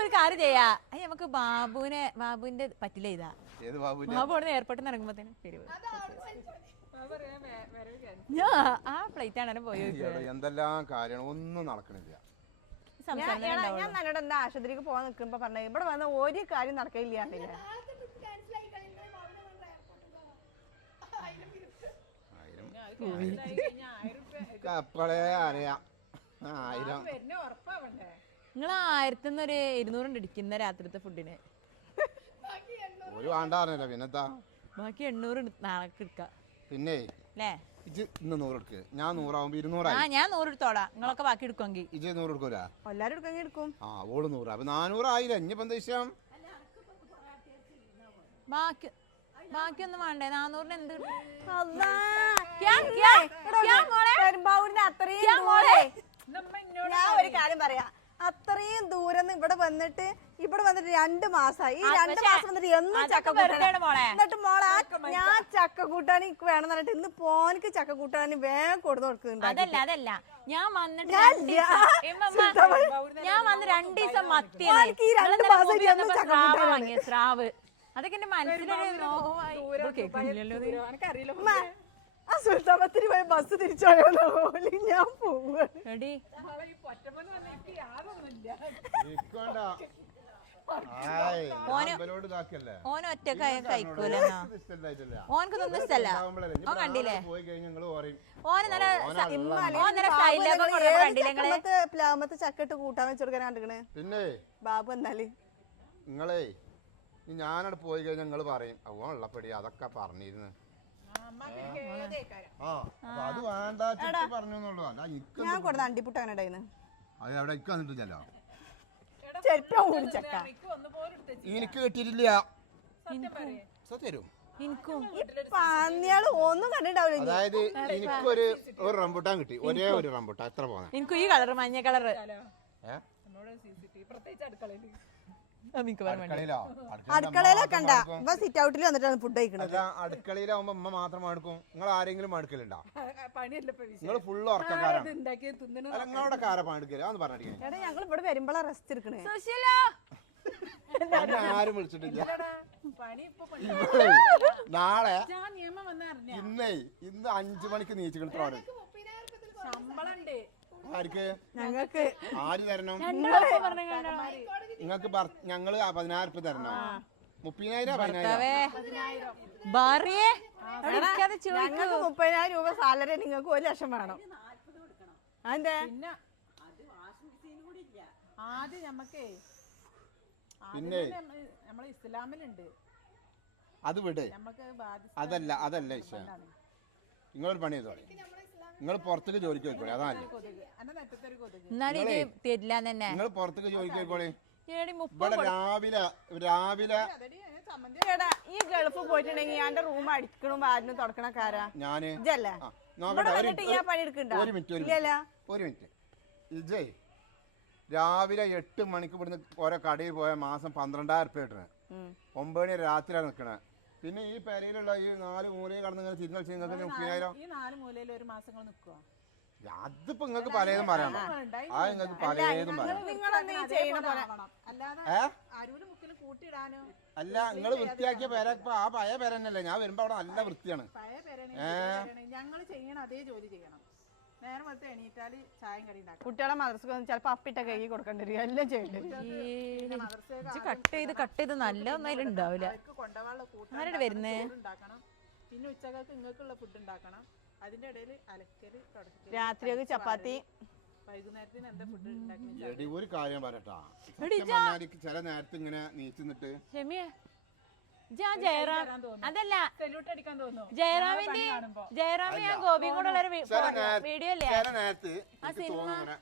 ഒരു കാര്യം ചെയ്യാ. നമുക്ക് ബാബുവിന്റെ പറ്റില്ല. ഇതാ ബാബു എയർപോർട്ടിൽ ഇറങ്ങുമ്പോഴത്തേനും പിരിവ്. ആ ഫ്ലൈറ്റ് ആണ് പോയി. എന്തെല്ലാം കാര്യമാണ് ഒന്നും നടക്കണില്ല. ഞാൻ നല്ലോണം എന്താ ആശുപത്രിക്ക് പോകാൻ നിൽക്കുമ്പോ പറഞ്ഞ ഇവിടെ വന്ന ഒരു കാര്യം നടക്കില്ല. അപ്പളേ അറിയാം. 1000 നിങ്ങൾ 1000 ഇടിക്കുന്ന രാത്രിത്തെ ഫുഡിന് ഒരു വേണ്ടാറില്ല. പിന്നെന്താ ബാക്കി 800 നാളെ എടുക്കാം. പിന്നെ ഇന്ന് 100 എടുക്ക്. ഞാൻ 100 ആവുമ്പോ 200. ഞാൻ 100 എടുത്തോളാം. നിങ്ങളൊക്കെ ബാക്കി എടുക്കുമെങ്കിൽ. ഇജ് 100 എടുക്കൂല? എല്ലാരും എടുക്കും. ആ ഓള് 100. അപ്പൊ 400 ആയില്ല. ഇനിയിപ്പോ എന്താ വിഷയം? ബാക്കിയൊന്നും വേണ്ടേ? 400 എന്ത്? പെരുമ്പാവൂരിന്റെ അത്രയും ഞാൻ ഒരു കാര്യം പറയാ. അത്രയും ദൂരം ഇവിടെ വന്നിട്ട് 2 മാസമായി. ഈ 2 മാസം വന്നിട്ട് എന്നും ചക്ക കൂട്ടാൻ. എന്നിട്ട് മോളെ ഞാൻ ചക്ക കൂട്ടാൻ എനിക്ക് വേണം പറഞ്ഞിട്ട് ഇന്ന് പോനക്ക് ചക്ക കൂട്ടാൻ വേഗം കൊടുത്തു കൊടുക്കുന്നുണ്ട്. അതല്ല ഞാൻ വന്നിട്ട് 2 ദിവസം മത്തി വാങ്ങിയ സ്രാവ്. അതൊക്കെ എന്റെ മനസ്സിലൊരു ആ സുൽത്താമത്തിന് പോയ ബസ് തിരിച്ചോയോ ഞാൻ പോവുക. ഓന് ഒറ്റ കഴിക്കൂല. ഓനക്ക് ഒന്നും ഇഷ്ടല്ല. ഓൻ കണ്ടില്ലേ ഓന് പ്ലാമത്തെ ചക്കട്ട് കൂട്ടാൻ വെച്ചെടുക്കാൻ കണ്ടിക്കണേ. പിന്നെ ബാബു എന്നാല് നിങ്ങളെ ഞാനവിടെ പോയി കഴിഞ്ഞാൽ നിങ്ങള് പറയും അവൻ ഉള്ളപ്പടി അതൊക്കെ പറഞ്ഞിരുന്നു. അത് വേണ്ട പറഞ്ഞോളൂ. ഞാൻ കൊടുത്ത അണ്ടിപ്പുട്ട് അങ്ങനെ ഉണ്ടായിരുന്നു. അത് അവിടെ ഇക്ക് വന്നിട്ടില്ലല്ലോ. എനിക്ക് കിട്ടിയിട്ടില്ല. തരും. ഒന്നും കണ്ടിട്ടാവില്ല. അതായത് എനിക്കൊരു റംബുട്ടാൻ കിട്ടി. ഒരേ ഒരു റംബുട്ടാൻ. എത്ര പോന്നെ? എനിക്ക് ഈ കളർ മഞ്ഞ കളർ. അടുക്കളയിലൊക്കെ ഉണ്ടാ. സിറ്റ് ഔട്ടിൽ വന്നിട്ടാണ് ഫുഡ് കഴിക്കണത്. അടുക്കളയിലാവുമ്പോ അമ്മ മാത്രം അടുക്കും. നിങ്ങൾ ആരെങ്കിലും അടുക്കലുണ്ടോ? നിങ്ങൾ ഫുള്ള് ഉറക്കക്കാരാണ്. നിങ്ങളുടെ കാര പണിയെടുക്കല് അതൊന്ന് പറഞ്ഞിരിക്കേ. എടാ ഞങ്ങൾ ഇവിടെ വരുമ്പോഴാ റെസ്റ്റ് എടുക്കണേ. ആരും വിളിച്ചിട്ടില്ല. നാളെ ഇന്ന് 5 മണിക്ക് നീച്ചിട്ട് ആർക്ക് ഞങ്ങൾക്ക് ആര് തരണം? നിങ്ങൾക്ക് ഞങ്ങള് 10,000 തരണം. 30,000 ഞങ്ങൾക്ക് 30,000 രൂപ സാലറി. നിങ്ങൾക്ക് 1 ലക്ഷം വേണം. അതെ പിന്നെ അത് വിട്. അതല്ല വിഷയം. നിങ്ങളൊരു പണി ചെയ്തോളി. നിങ്ങൾ പുറത്തേക്ക് ജോലിക്ക് പോയിക്കോളി. അതാണ് നിങ്ങൾ പുറത്തേക്ക് ജോലിക്ക് പോയിക്കോളി. ഇവിടെ രാവിലെ ഈ ഗൾഫ് പോയിട്ടുണ്ടെങ്കിൽ എന്റെ റൂം അടിക്കണം വാരിനും തുടക്കണ കാരാ ഞാന്. ഒരു മിനിറ്റ് ഇജയ് രാവിലെ 8 മണിക്ക് ഇവിടുന്ന് ഓരോ കടയിൽ പോയ മാസം 12,000 റുപ്യ കിട്ടണേ. 9 മണി രാത്രിയാണ് നിൽക്കണേ. പിന്നെ ഈ പെരയിലുള്ള ഈ 4 മൂലയിൽ കടന്ന് ഇങ്ങനെ തിരിഞ്ഞു വെച്ച് നിങ്ങൾക്ക് 30,000. ഈ 4 മൂലയിൽ ഒരു മാസങ്ങൾ നിൽക്കുക. അതിപ്പോ നിങ്ങൾക്ക് പലതും പറയാം. ആ നിങ്ങൾക്ക് പലതും പറയാം. അല്ലാതെ അരുവിലും മുക്കിലും കൂട്ടിയിടാനോ അല്ല നിങ്ങൾ വൃത്തിയാക്കിയ പേര ഇപ്പൊ ആ പഴയ പേര തന്നെയല്ലേ. ഞാൻ വരുമ്പോ അവിടെ നല്ല വൃത്തിയാണ്. പഴയ പേരാണ് ഞങ്ങൾ ചെയ്യണം, അതേ ജോലി ചെയ്യണം. നേരം വന്ന് എണീറ്റാല് ചായം കടി ഉണ്ടാക്കാം. കുട്ടികളെ മദ്രസക്ക് ചിലപ്പോ അപ്പിട്ട കൈ കൊടുക്കേണ്ടി വരും, എല്ലാം ചെയ്യേണ്ടി വരും. കട്ട് ചെയ്ത് നല്ല ഒന്നും ഉണ്ടാവില്ല. കൊണ്ടുപോകാനുള്ള ആരുടെ വരുന്നേ ഉണ്ടാക്കണം. പിന്നെ ഉച്ചകൾക്ക് ഇങ്ങൾക്കുള്ള ഫുഡ് ഉണ്ടാക്കണം. അതിന്റെ ഇടയിൽ അലക്കല് തുടക്കല്. രാത്രിയൊക്കെ ചപ്പാത്തി. വൈകുന്നേരത്തിന് എന്താ ഫുഡ് ഉണ്ടാക്കുന്നത്? എടി ഒരു കാര്യം പറയട്ടാ, ചില നേരത്ത് ഇങ്ങനെ നീച്ചുന്നിട്ട് അതല്ല സെല്യൂട്ട് അടിക്കാൻ തോന്നുന്നു. ജയറാമിന്റെ ഞാൻ ഗോപിയും കൂടെ ഉള്ള വീഡിയോ അല്ലേ ചില നേരത്ത് എനിക്ക് തോന്നുന്നു ഇങ്ങനെ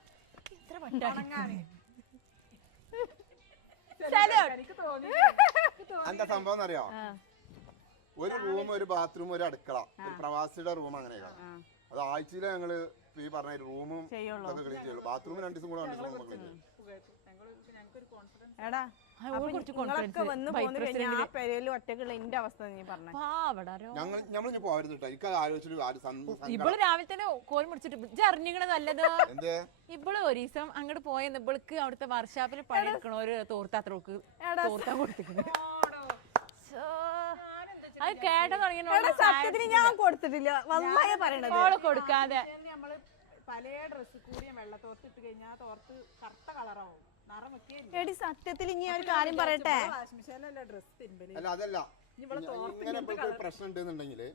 എനിക്ക് തോന്നി എന്താ സംഭവം എന്നറിയോ? ഒരു റൂം, ഒരു ബാത്റൂം, ഒരു അടുക്കള, ഒരു പ്രവാസിയുടെ റൂം അങ്ങനെയാണ്. അത് ആഴ്ചയില് ഞങ്ങള് ഈ പറഞ്ഞ റൂമും ഇതൊക്കെ ക്ലീൻ ചെയ്യുള്ളൂ. ബാത്റൂം 2 ദിവസം കൂടെ 2 ദിവസം ക്ലീൻ ചെയ്യും. എടാ വന്ന് പോന്നു കഴിഞ്ഞാൽ ആ പെരയില് ഒറ്റക്കുള്ള എന്റെ അവസ്ഥ നീ പറഞ്ഞു. ഞമ്മളിഞ്ഞ് പോവരുത് കേട്ടോ. എനിക്ക് ആലോചിച്ചിട്ട് ഇവള് രാവിലെ തന്നെ കോൽ മുടിച്ചിട്ട് അറിഞ്ഞിക്കണ നല്ലത്. ഇവള് ഒരു ദിവസം അങ്ങോട്ട് പോയെന്ന് ഇവൾക്ക് അവിടുത്തെ വർക്ക്ഷോപ്പിൽ പണിയെടുക്കണ ഒരു തോർത്താത്രോക്ക് തോർത്താൻ കൊടുത്തിട്ടുണ്ട്. അത് കേട്ട തുടങ്ങിയ സത്യത്തിന് ഞാൻ കൊടുത്തിട്ടില്ല വല്ലാതെ പറയണത്. കൊടുക്കാതെ നമ്മള് പല ഡ്രസ് കൂടിയ വെള്ള തോർത്തിട്ട് കഴിഞ്ഞാൽ തോർത്ത് കറുത്ത കളറാവും. എടി സത്യത്തിൽ ഇനി ഒരു കാര്യം പറയട്ടെ. അല്ല അതല്ല, ഇങ്ങനെ പ്രശ്നം ഉണ്ടെന്നുണ്ടെങ്കില്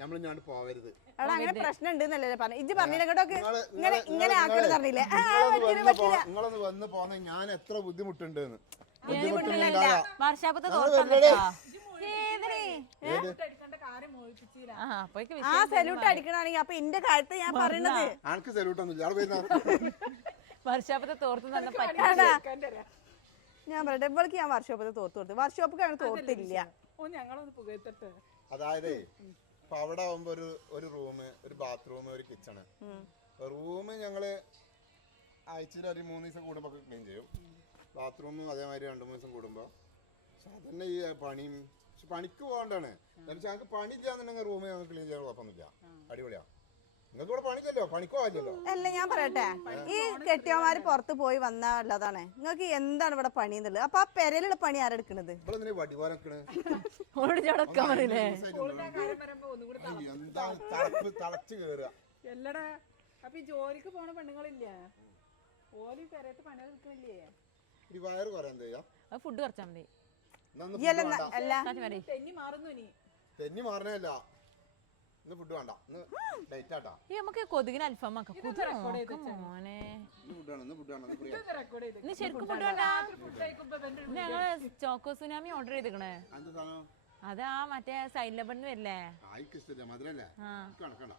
നമ്മൾ ഞാൻ പോവരുത്. എടാ അങ്ങനെ പ്രശ്നം ഉണ്ടെന്നല്ലേ പറഞ്ഞു. ഇജ്ജ് പറഞ്ഞില്ല കേട്ടോ, ഇങ്ങനെ ആക്കണെന്ന് പറഞ്ഞില്ലേ? നിങ്ങളൊന്ന് വന്ന് പോന്ന ഞാൻ എത്ര ബുദ്ധിമുട്ടുണ്ടെന്ന്. വർഷാപ്പത്തെ ആ സല്യൂട്ട് അടിക്കണമെങ്കിൽ അപ്പൊ എന്റെ കാര്യത്തെ ഞാൻ പറയണത്. ആൾക്ക് സല്യൂട്ട് ഒന്നുമില്ല. വർഷാപ്പത്തെ തോർത്ത് തന്നെ ഞാൻ പറയട്ടെ, ഇവൾക്ക് ഞാൻ വർക്ക്ഷോപ്പത്തെ തോർത്ത് കൊടുത്തു. വർക്ക്ഷോപ്പൊക്കെ അങ്ങനെ തോർത്തില്ല. അതായത് ഇപ്പൊ അവിടെ ആവുമ്പോ ഒരു റൂമ്, ഒരു ബാത്റൂം, ഒരു കിച്ചണ്. റൂമ് ഞങ്ങള് ആഴ്ചയിൽ ഒരു 3 ദിവസം കൂടുമ്പോ ക്ലീൻ ചെയ്യും. ബാത്റൂമും അതേമാതിരി 2-3 ദിവസം കൂടുമ്പോ. പക്ഷെ അതന്നെ ഈ പണിയും പണിക്ക് പോകണ്ടാണ്. ഞങ്ങൾക്ക് പണി ഇല്ലാന്നുണ്ടെങ്കിൽ റൂമ് ഞങ്ങൾക്ക് ക്ലീൻ ചെയ്യാൻ കുഴപ്പമൊന്നുമില്ല, അടിപൊളിയാ. നിങ്ങൾക്ക് ഇവിടെ പണിക്കല്ലോ, പണിക്ക് പോകാമല്ലോ. അല്ല ഞാൻ പറയട്ടെ, ഈ കെട്ടിയമാര് പുറത്ത് പോയി വന്നുള്ളതാണ്. നിങ്ങൾക്ക് എന്താണ് ഇവിടെ പണി എന്നുള്ളത്. അപ്പൊ ആ പെരയിലുള്ള പണി ആരെടുക്കണത്? എല്ലടാ അപ്പൊ ഈ ജോലിക്ക് പോണ പെണ്ണുങ്ങളില്ല, ഓലി പെരയത്ത് പണി എടുക്കില്ലേ? ഫുഡ് കുറച്ചാ മതി. തെന്നി മാറുന്നു. ഇനി തെന്നി മാറണല്ല, ഇന്ന് ഫുഡ് വേണ്ട, ഡേറ്റ് ആട്ടാ. നമുക്ക് കൊതുകിന് അൽഫാമാക്കാം. ശരിക്കും ഫുഡ് വേണ്ട. ഞങ്ങള് ചോക്കോ സുനാമി ഓർഡർ ചെയ്തിക്കണേ. അതാ മറ്റേ സൈഡ് ലബണിന്ന് വരില്ലേ?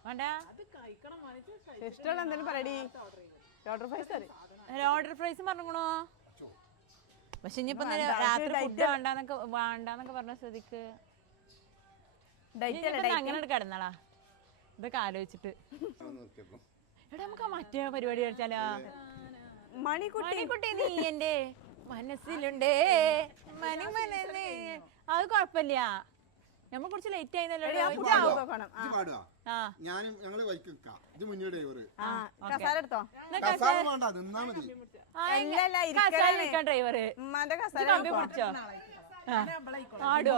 വേണ്ട, ഇഷ്ടമുള്ള എന്തെങ്കിലും പറയടി. ഓർഡർ പ്രൈസ് പറഞ്ഞോ. പക്ഷെ ഇനിയിപ്പോ രാത്രി ഫുഡ് വേണ്ടാന്നൊക്കെ പറഞ്ഞ സ്ഥിതിക്ക് അങ്ങനെ കിടന്നടാ. ഇതൊക്കെ ആലോചിച്ചിട്ട് എടാ നമുക്ക് മറ്റേ പരിപാടി കഴിച്ചാലോ? മണിക്കുട്ടി നീ എന്റെ മനസ്സിലുണ്ടേ അത് കൊഴപ്പില്ല. നമ്മൾ കുറച്ച് ലേറ്റ് ആയിരുന്നല്ലോ. ഡ്രൈവർ ആടോ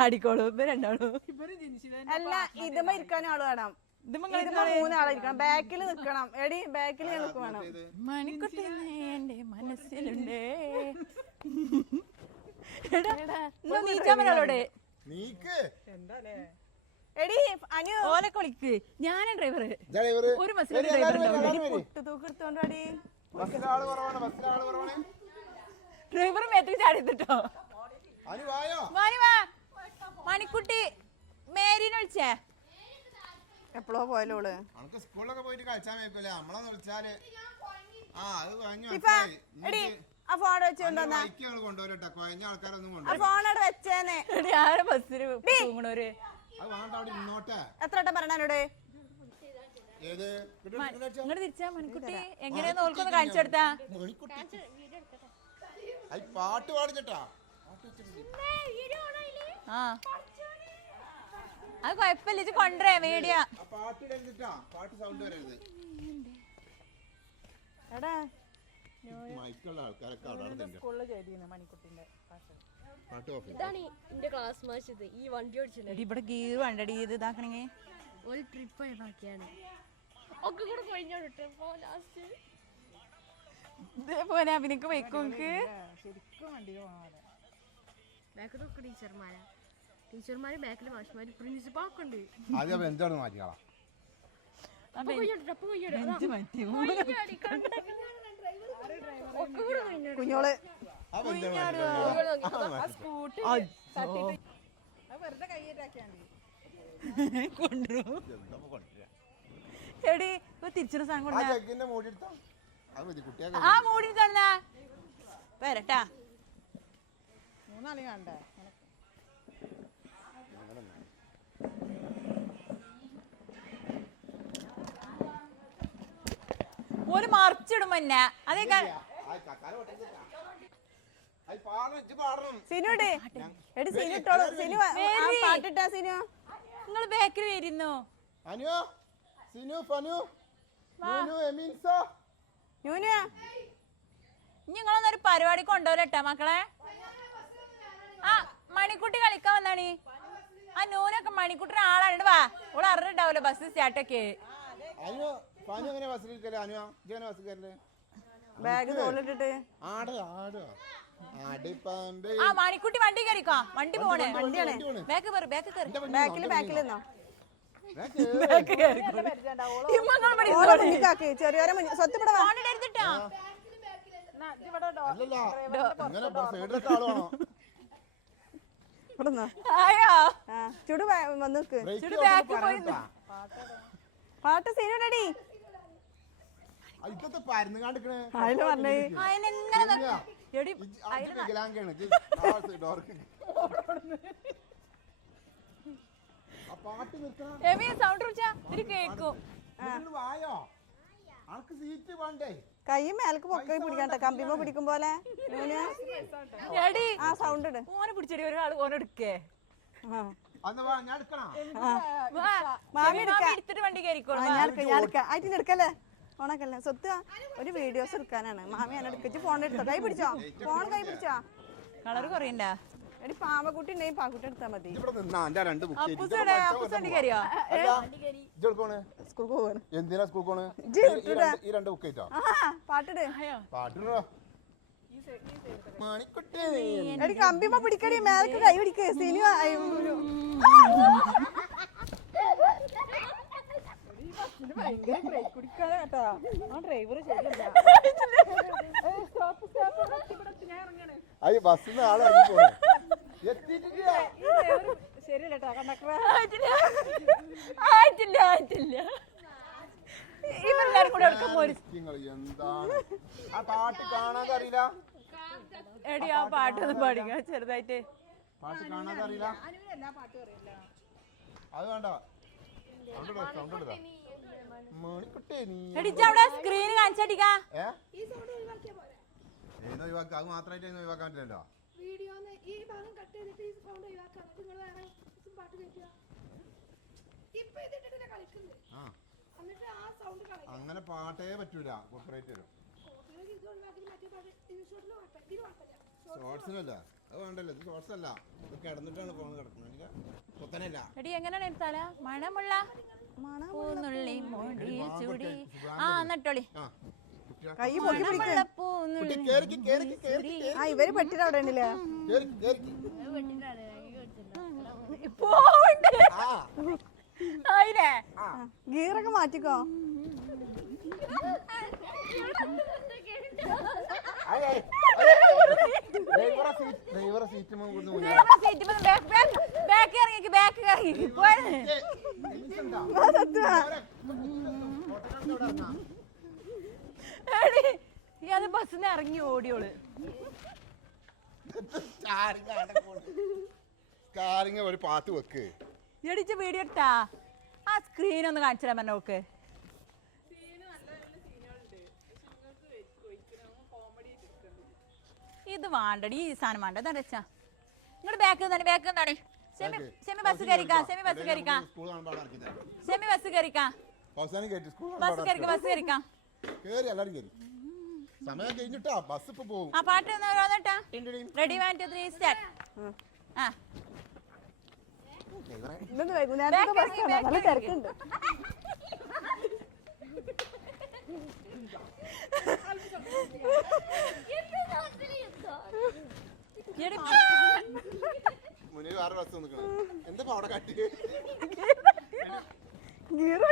ആടിക്കോളൂ. രണ്ടാളും അല്ല ഇതുമ്മ ഇരിക്കാനും ആള് വേണം. 3 ആളിരിക്കണം. ബാക്കിൽ നിക്കണം. എടി ബാക്കിൽ ഞങ്ങൾക്ക് വേണം. മണിക്കുട്ടി എന്റെ മനസ്സിലുണ്ടേ. എടി അനു ഓലൊക്കെ വിളിക്ക്. ഞാനാ ഡ്രൈവർ. ഒരു തൂക്കെടുത്തോണ്ടി ഡ്രൈവർ മേത്തേക്ക് ചാടിട്ടോ. മണിക്കുട്ടി മേരീനെ വിളിച്ചേ. എപ്പോഴോ പോയാലോള് സ്കൂളിലൊക്കെ പോയിട്ട് കളിച്ചാൽ വെക്കൂല. നമ്മളൊന്ന് വിളിച്ചാല് ആ ഫോൺ വെച്ച് കൊണ്ടുവന്നാ ഫോണോട് വെച്ചേനെ. ബസ്സിന് തൂങ്ങണോര് എത്ര വട്ടം പറഞ്ഞോട് ഇങ്ങോട്ട് തിരിച്ചാ. മണിക്കുട്ടി എങ്ങനെയാ നോക്കൊന്ന് കാണിച്ചു കൊടുത്താ. പാട്ട് പാടിച്ചിട്ടാ ആ അത് കൊഴപ്പില്ല ഇത് കൊണ്ടുവരേ വീഡിയോ പാട്ട് സൗണ്ട് വരരുത്. എടാ മൈക്കുള്ള ആൾക്കാരൊക്കെ അവിടെ സ്കൂളിൽ ചെയ്തിരുന്നു മണിക്കുട്ടിന്റെ പാട്ട്. പാട്ട് ഓഫ് ഇതാണ് എന്റെ ക്ലാസ് മാച്ച്. ഇത് ഈ വണ്ടി ഓടിച്ചില്ല ഇവിടെ ഗീർ വേണ്ടടി ഇത് ഇതാക്കണെങ്കി ഒരു ട്രിപ്പ് ആയി ബാക്കിയാണ് ഒക്കെ കൂടെ കൊഴിഞ്ഞോട്ടെ ലാസ്റ്റ് ഇതേപോലെ അഭിനക്ക് വയ്ക്കുക്ക് ശരിക്കും വണ്ടി പോകാതെ ബാക്കിലൊക്കെ ടീച്ചർമാര് ബാക്കിൽ മാഷ്മാര് പ്രിൻസിപ്പാളൊക്കെ ഉണ്ട്. ആദ്യം എന്താണ് മാറ്റിയാളാ അപ്പൊ കൊയ്യോട്ടെ ഒക്കെ കൂടെ കൊഴിഞ്ഞോട്ടെ കുഞ്ഞോള് സ്കൂട്ടി തട്ടിട്ട് അത് വെറുതെ കൈയ്യേറ്റാക്കിയാൽ മതി. കൊണ്ടുവരും എടി ഇപ്പൊ തിരിച്ചൊരു സാധനം ആ കൊണ്ടുവന്നാ ജഗ്ഗിന്റെ മൂടി എടുത്താ അത് മതി കുട്ടിയാ. ആ മൂടി തന്നാ വരട്ടാ 3 ആളെയും കണ്ടേ ഒരു മറിച്ചിടും എന്നെ അതേ സിനുടെ എടി സിനു ഇട്ടോളൂ. സിനു പാട്ടിട്ടാ സിനു. നിങ്ങൾ ബാക്കിൽ വരുന്നു അനു സിനു ഫനു നുനു എമീൻസ യൂനുയാ നിങ്ങളൊന്നൊരു പരിപാടി കൊണ്ടുപോലട്ടാ മക്കളെ. ആ മണിക്കുട്ടി കളിക്കാൻ വന്നാണി. ആ നൂനൊക്കെ മണിക്കുട്ടിന് ആളാണ്. വാ ഇവിടെ അറിഞ്ഞിട്ടാവല്ലോ ബസ് സ്റ്റാർട്ടൊക്കെ. അനു ഫനു എങ്ങനെ ബസ്സിലിരിക്കല്ലേ? അനു ഇങ്ങനെ ബസ്സിൽ കയറല്ലേ? ബാഗ് തോളിട്ടിട്ട് ആട് ആട് ആടിപ്പാമ്പേ. ആ മണിക്കുട്ടി വണ്ടി കയറിക്കോ. വണ്ടി പോണേ വണ്ടിയാണ്. ബാക്ക് കയറി ബാക്ക് കയറി ബാക്കിൽ നിന്നോ പരിചയം ഓളെ മുന്നിക്കാക്ക്. ചെറിയോരെ സ്വത്തിപ്പെടാ. എടുത്തിട്ടോ ഇവിടെ അല്ലല്ല ഇങ്ങനെ സൈഡിലൊക്കെ ആള് വേണോ? ഇവിടെ നിന്നോ. ആയോ ആ ചുടു വന്ന് നിക്ക്. ബ്രേക്ക് പറഞ്ഞിട്ടാ പാട്ട് സിനുടടി ഇതൊക്കെ പരന്ന് കാണിക്കണേ. അതില് പറഞ്ഞേ അതിനെങ്ങനെ എടി വികലാംഗാണ് ഡോർക്ക്. ആ പാട്ട് നിർത്തണം. എമി സൗണ്ട് വിളിച്ചാ ഇത് കേക്കും. നിങ്ങൾ വായോ അനക്ക് സീറ്റ് വേണ്ടേ? കൈ മേലക്ക് പൊക്കി പിടിക്കണ്ട. കമ്പിമ പിടിക്കും പോലെ യൂനു. എടി ആ സൗണ്ട് ഇട്. ഓനെ പിടിച്ചടി ഒരാൾ ഓനെടുക്കേ. ആ അന്ന് വാ ഞാൻ എടുക്കണം. മാമി എടുക്കാം. എടുത്തിട്ട് വണ്ടി കയറിക്കോളൂ. ഞാൻ എടുക്കാം. ആയിട്ട് എടുക്കല്ലേ ഓണക്കല്ലേ സ്വത്ത്. ഒരു വീഡിയോസ് എടുക്കാനാണ്. മാമി എന്നെ എടുക്കിച്ച് ഫോൺ എടുത്തോ. കൈ പിടിച്ചോ. ഫോൺ കൈ പിടിച്ചോ. കളർ കുറയണ്ടാ. എടി പാമ്പക്കുട്ടി ഉണ്ടെങ്കിൽ പാക്കുട്ടി എടുത്താ മതി. ഇവിടെ നിന്നാ എന്റെ രണ്ട് ബുക്ക് അപ്പൂസടെ അപ്പൂസ് വണ്ടി കയറിയോ? സ്കൂൾക്ക് പോവാണ്. എന്തിനാ സ്കൂൾ പോണ്? ഈ രണ്ട് ബുക്ക് ആയിട്ടോ ആ പാട്ടിട്. പാട്ടിടോ മണിക്കുട്ടി. എടി കമ്പിമ പിടിക്കടി. മേലക്ക് കൈ പിടിക്ക്. സിനിമ ഭയങ്കര ബ്രേക്ക് കുടിക്കാതെ കേട്ടോ. ആ ഡ്രൈവർ ശരിയല്ല. ഞാൻ ഇറങ്ങണേ. അയ്യ ബസ്സിന്ന് ആളെ ഇറങ്ങി പോണേ. എത്തിയിട്ടില്ല. ഈ ഡ്രൈവർ ശരിയല്ല കേട്ടോ. കണ്ടക്ടർ ആയിട്ടില്ല ഇവരെല്ലാരും കൂടെ എടുക്കുമ്പോ നിങ്ങള് എന്താണ് ആ പാട്ട് കാണാതെ അറിയില്ല? എടി ആ പാട്ടൊന്നും പാടിക്ക ചെറുതായിട്ട്. പാട്ട് കാണാതെ അറിയില്ല? എല്ലാ പാട്ടും അറിയില്ല. അത് വേണ്ട. സൗണ്ട് എടുത്താ മണിക്കുട്ടി നീ എടിച്ച അവിടെ സ്ക്രീന് കാണിച്ചടിക്കാ. ഏതോ ഒഴിവാക്കുക. അത് മാത്രമായിട്ട് ഒഴിവാക്കാൻ പറ്റില്ലല്ലോ. ആ അങ്ങനെ പാട്ടേ പറ്റൂല. കോപ്പറേറ്റ് വരും. ഷോർട്സിനല്ല അത് വേണ്ടല്ലോ. ഇത് ഷോർട്സ് അല്ല. ഇത് കിടന്നിട്ടാണ് ഫോൺ കിടക്കുന്നത്. പൊത്തനല്ല. എടി എങ്ങനെയാണ് എടുത്താല മണമുള്ള പൂന്നുള്ളി മോടി ചൂടി. ആ എന്നിട്ടോളി കൈ പൊക്കി പിടിക്ക്. മണമുള്ള പൂന്നുള്ളി ആ ഇവര് പെട്ടിട്ട് അവിടെ ഉണ്ടല്ലേ. പോവണ്ട് അതിനെ ഗീറൊക്കെ മാറ്റിക്കോ. ഡ്രൈവറെ സീറ്റ് ബാക്ക് ഇറങ്ങി ബാക്ക് ഇറങ്ങി അത് ബസ്സിന്ന് ഇറങ്ങി ഓടിയോള്. ഒരു പാത്ത് വെക്ക്. എടിച്ച വീഡിയോ എടുത്താ ആ സ്ക്രീൻ ഒന്ന് കാണിച്ചാ പറഞ്ഞ നോക്ക്. ഇത് വേണ്ടടി ഈ സാധനം വേണ്ട. എന്താ വെച്ചാ ഇങ്ങോട്ട് ബാക്ക് നിന്നാണ് സെമി ബസ് കയറിക്കാം സ്കൂൾ കാണുമ്പോൾ ഇറക്കി തരാം. സെമി ബസ് കയറിക്കാം അവസാനം കയറ്റി സ്കൂൾ ബസ് കയറിക്കാം കയറി എല്ലാവരും കയറി സമയം കഴിഞ്ഞിട്ടാ ബസ് ഇപ്പൊ പോകും. ആ പാട്ട് ഓരോന്നിട്ടാ റെഡി 1 2 3 സ്റ്റാർട്ട് ആ ഇന്ന് വൈകുന്നേരത്തെ ബസ്സാണ് നല്ല തിരക്കുണ്ട് മുന്നിൽ വേറെ ബസ് നിൽക്കണം. എന്താ അവിടെ കട്ടി ഗീർ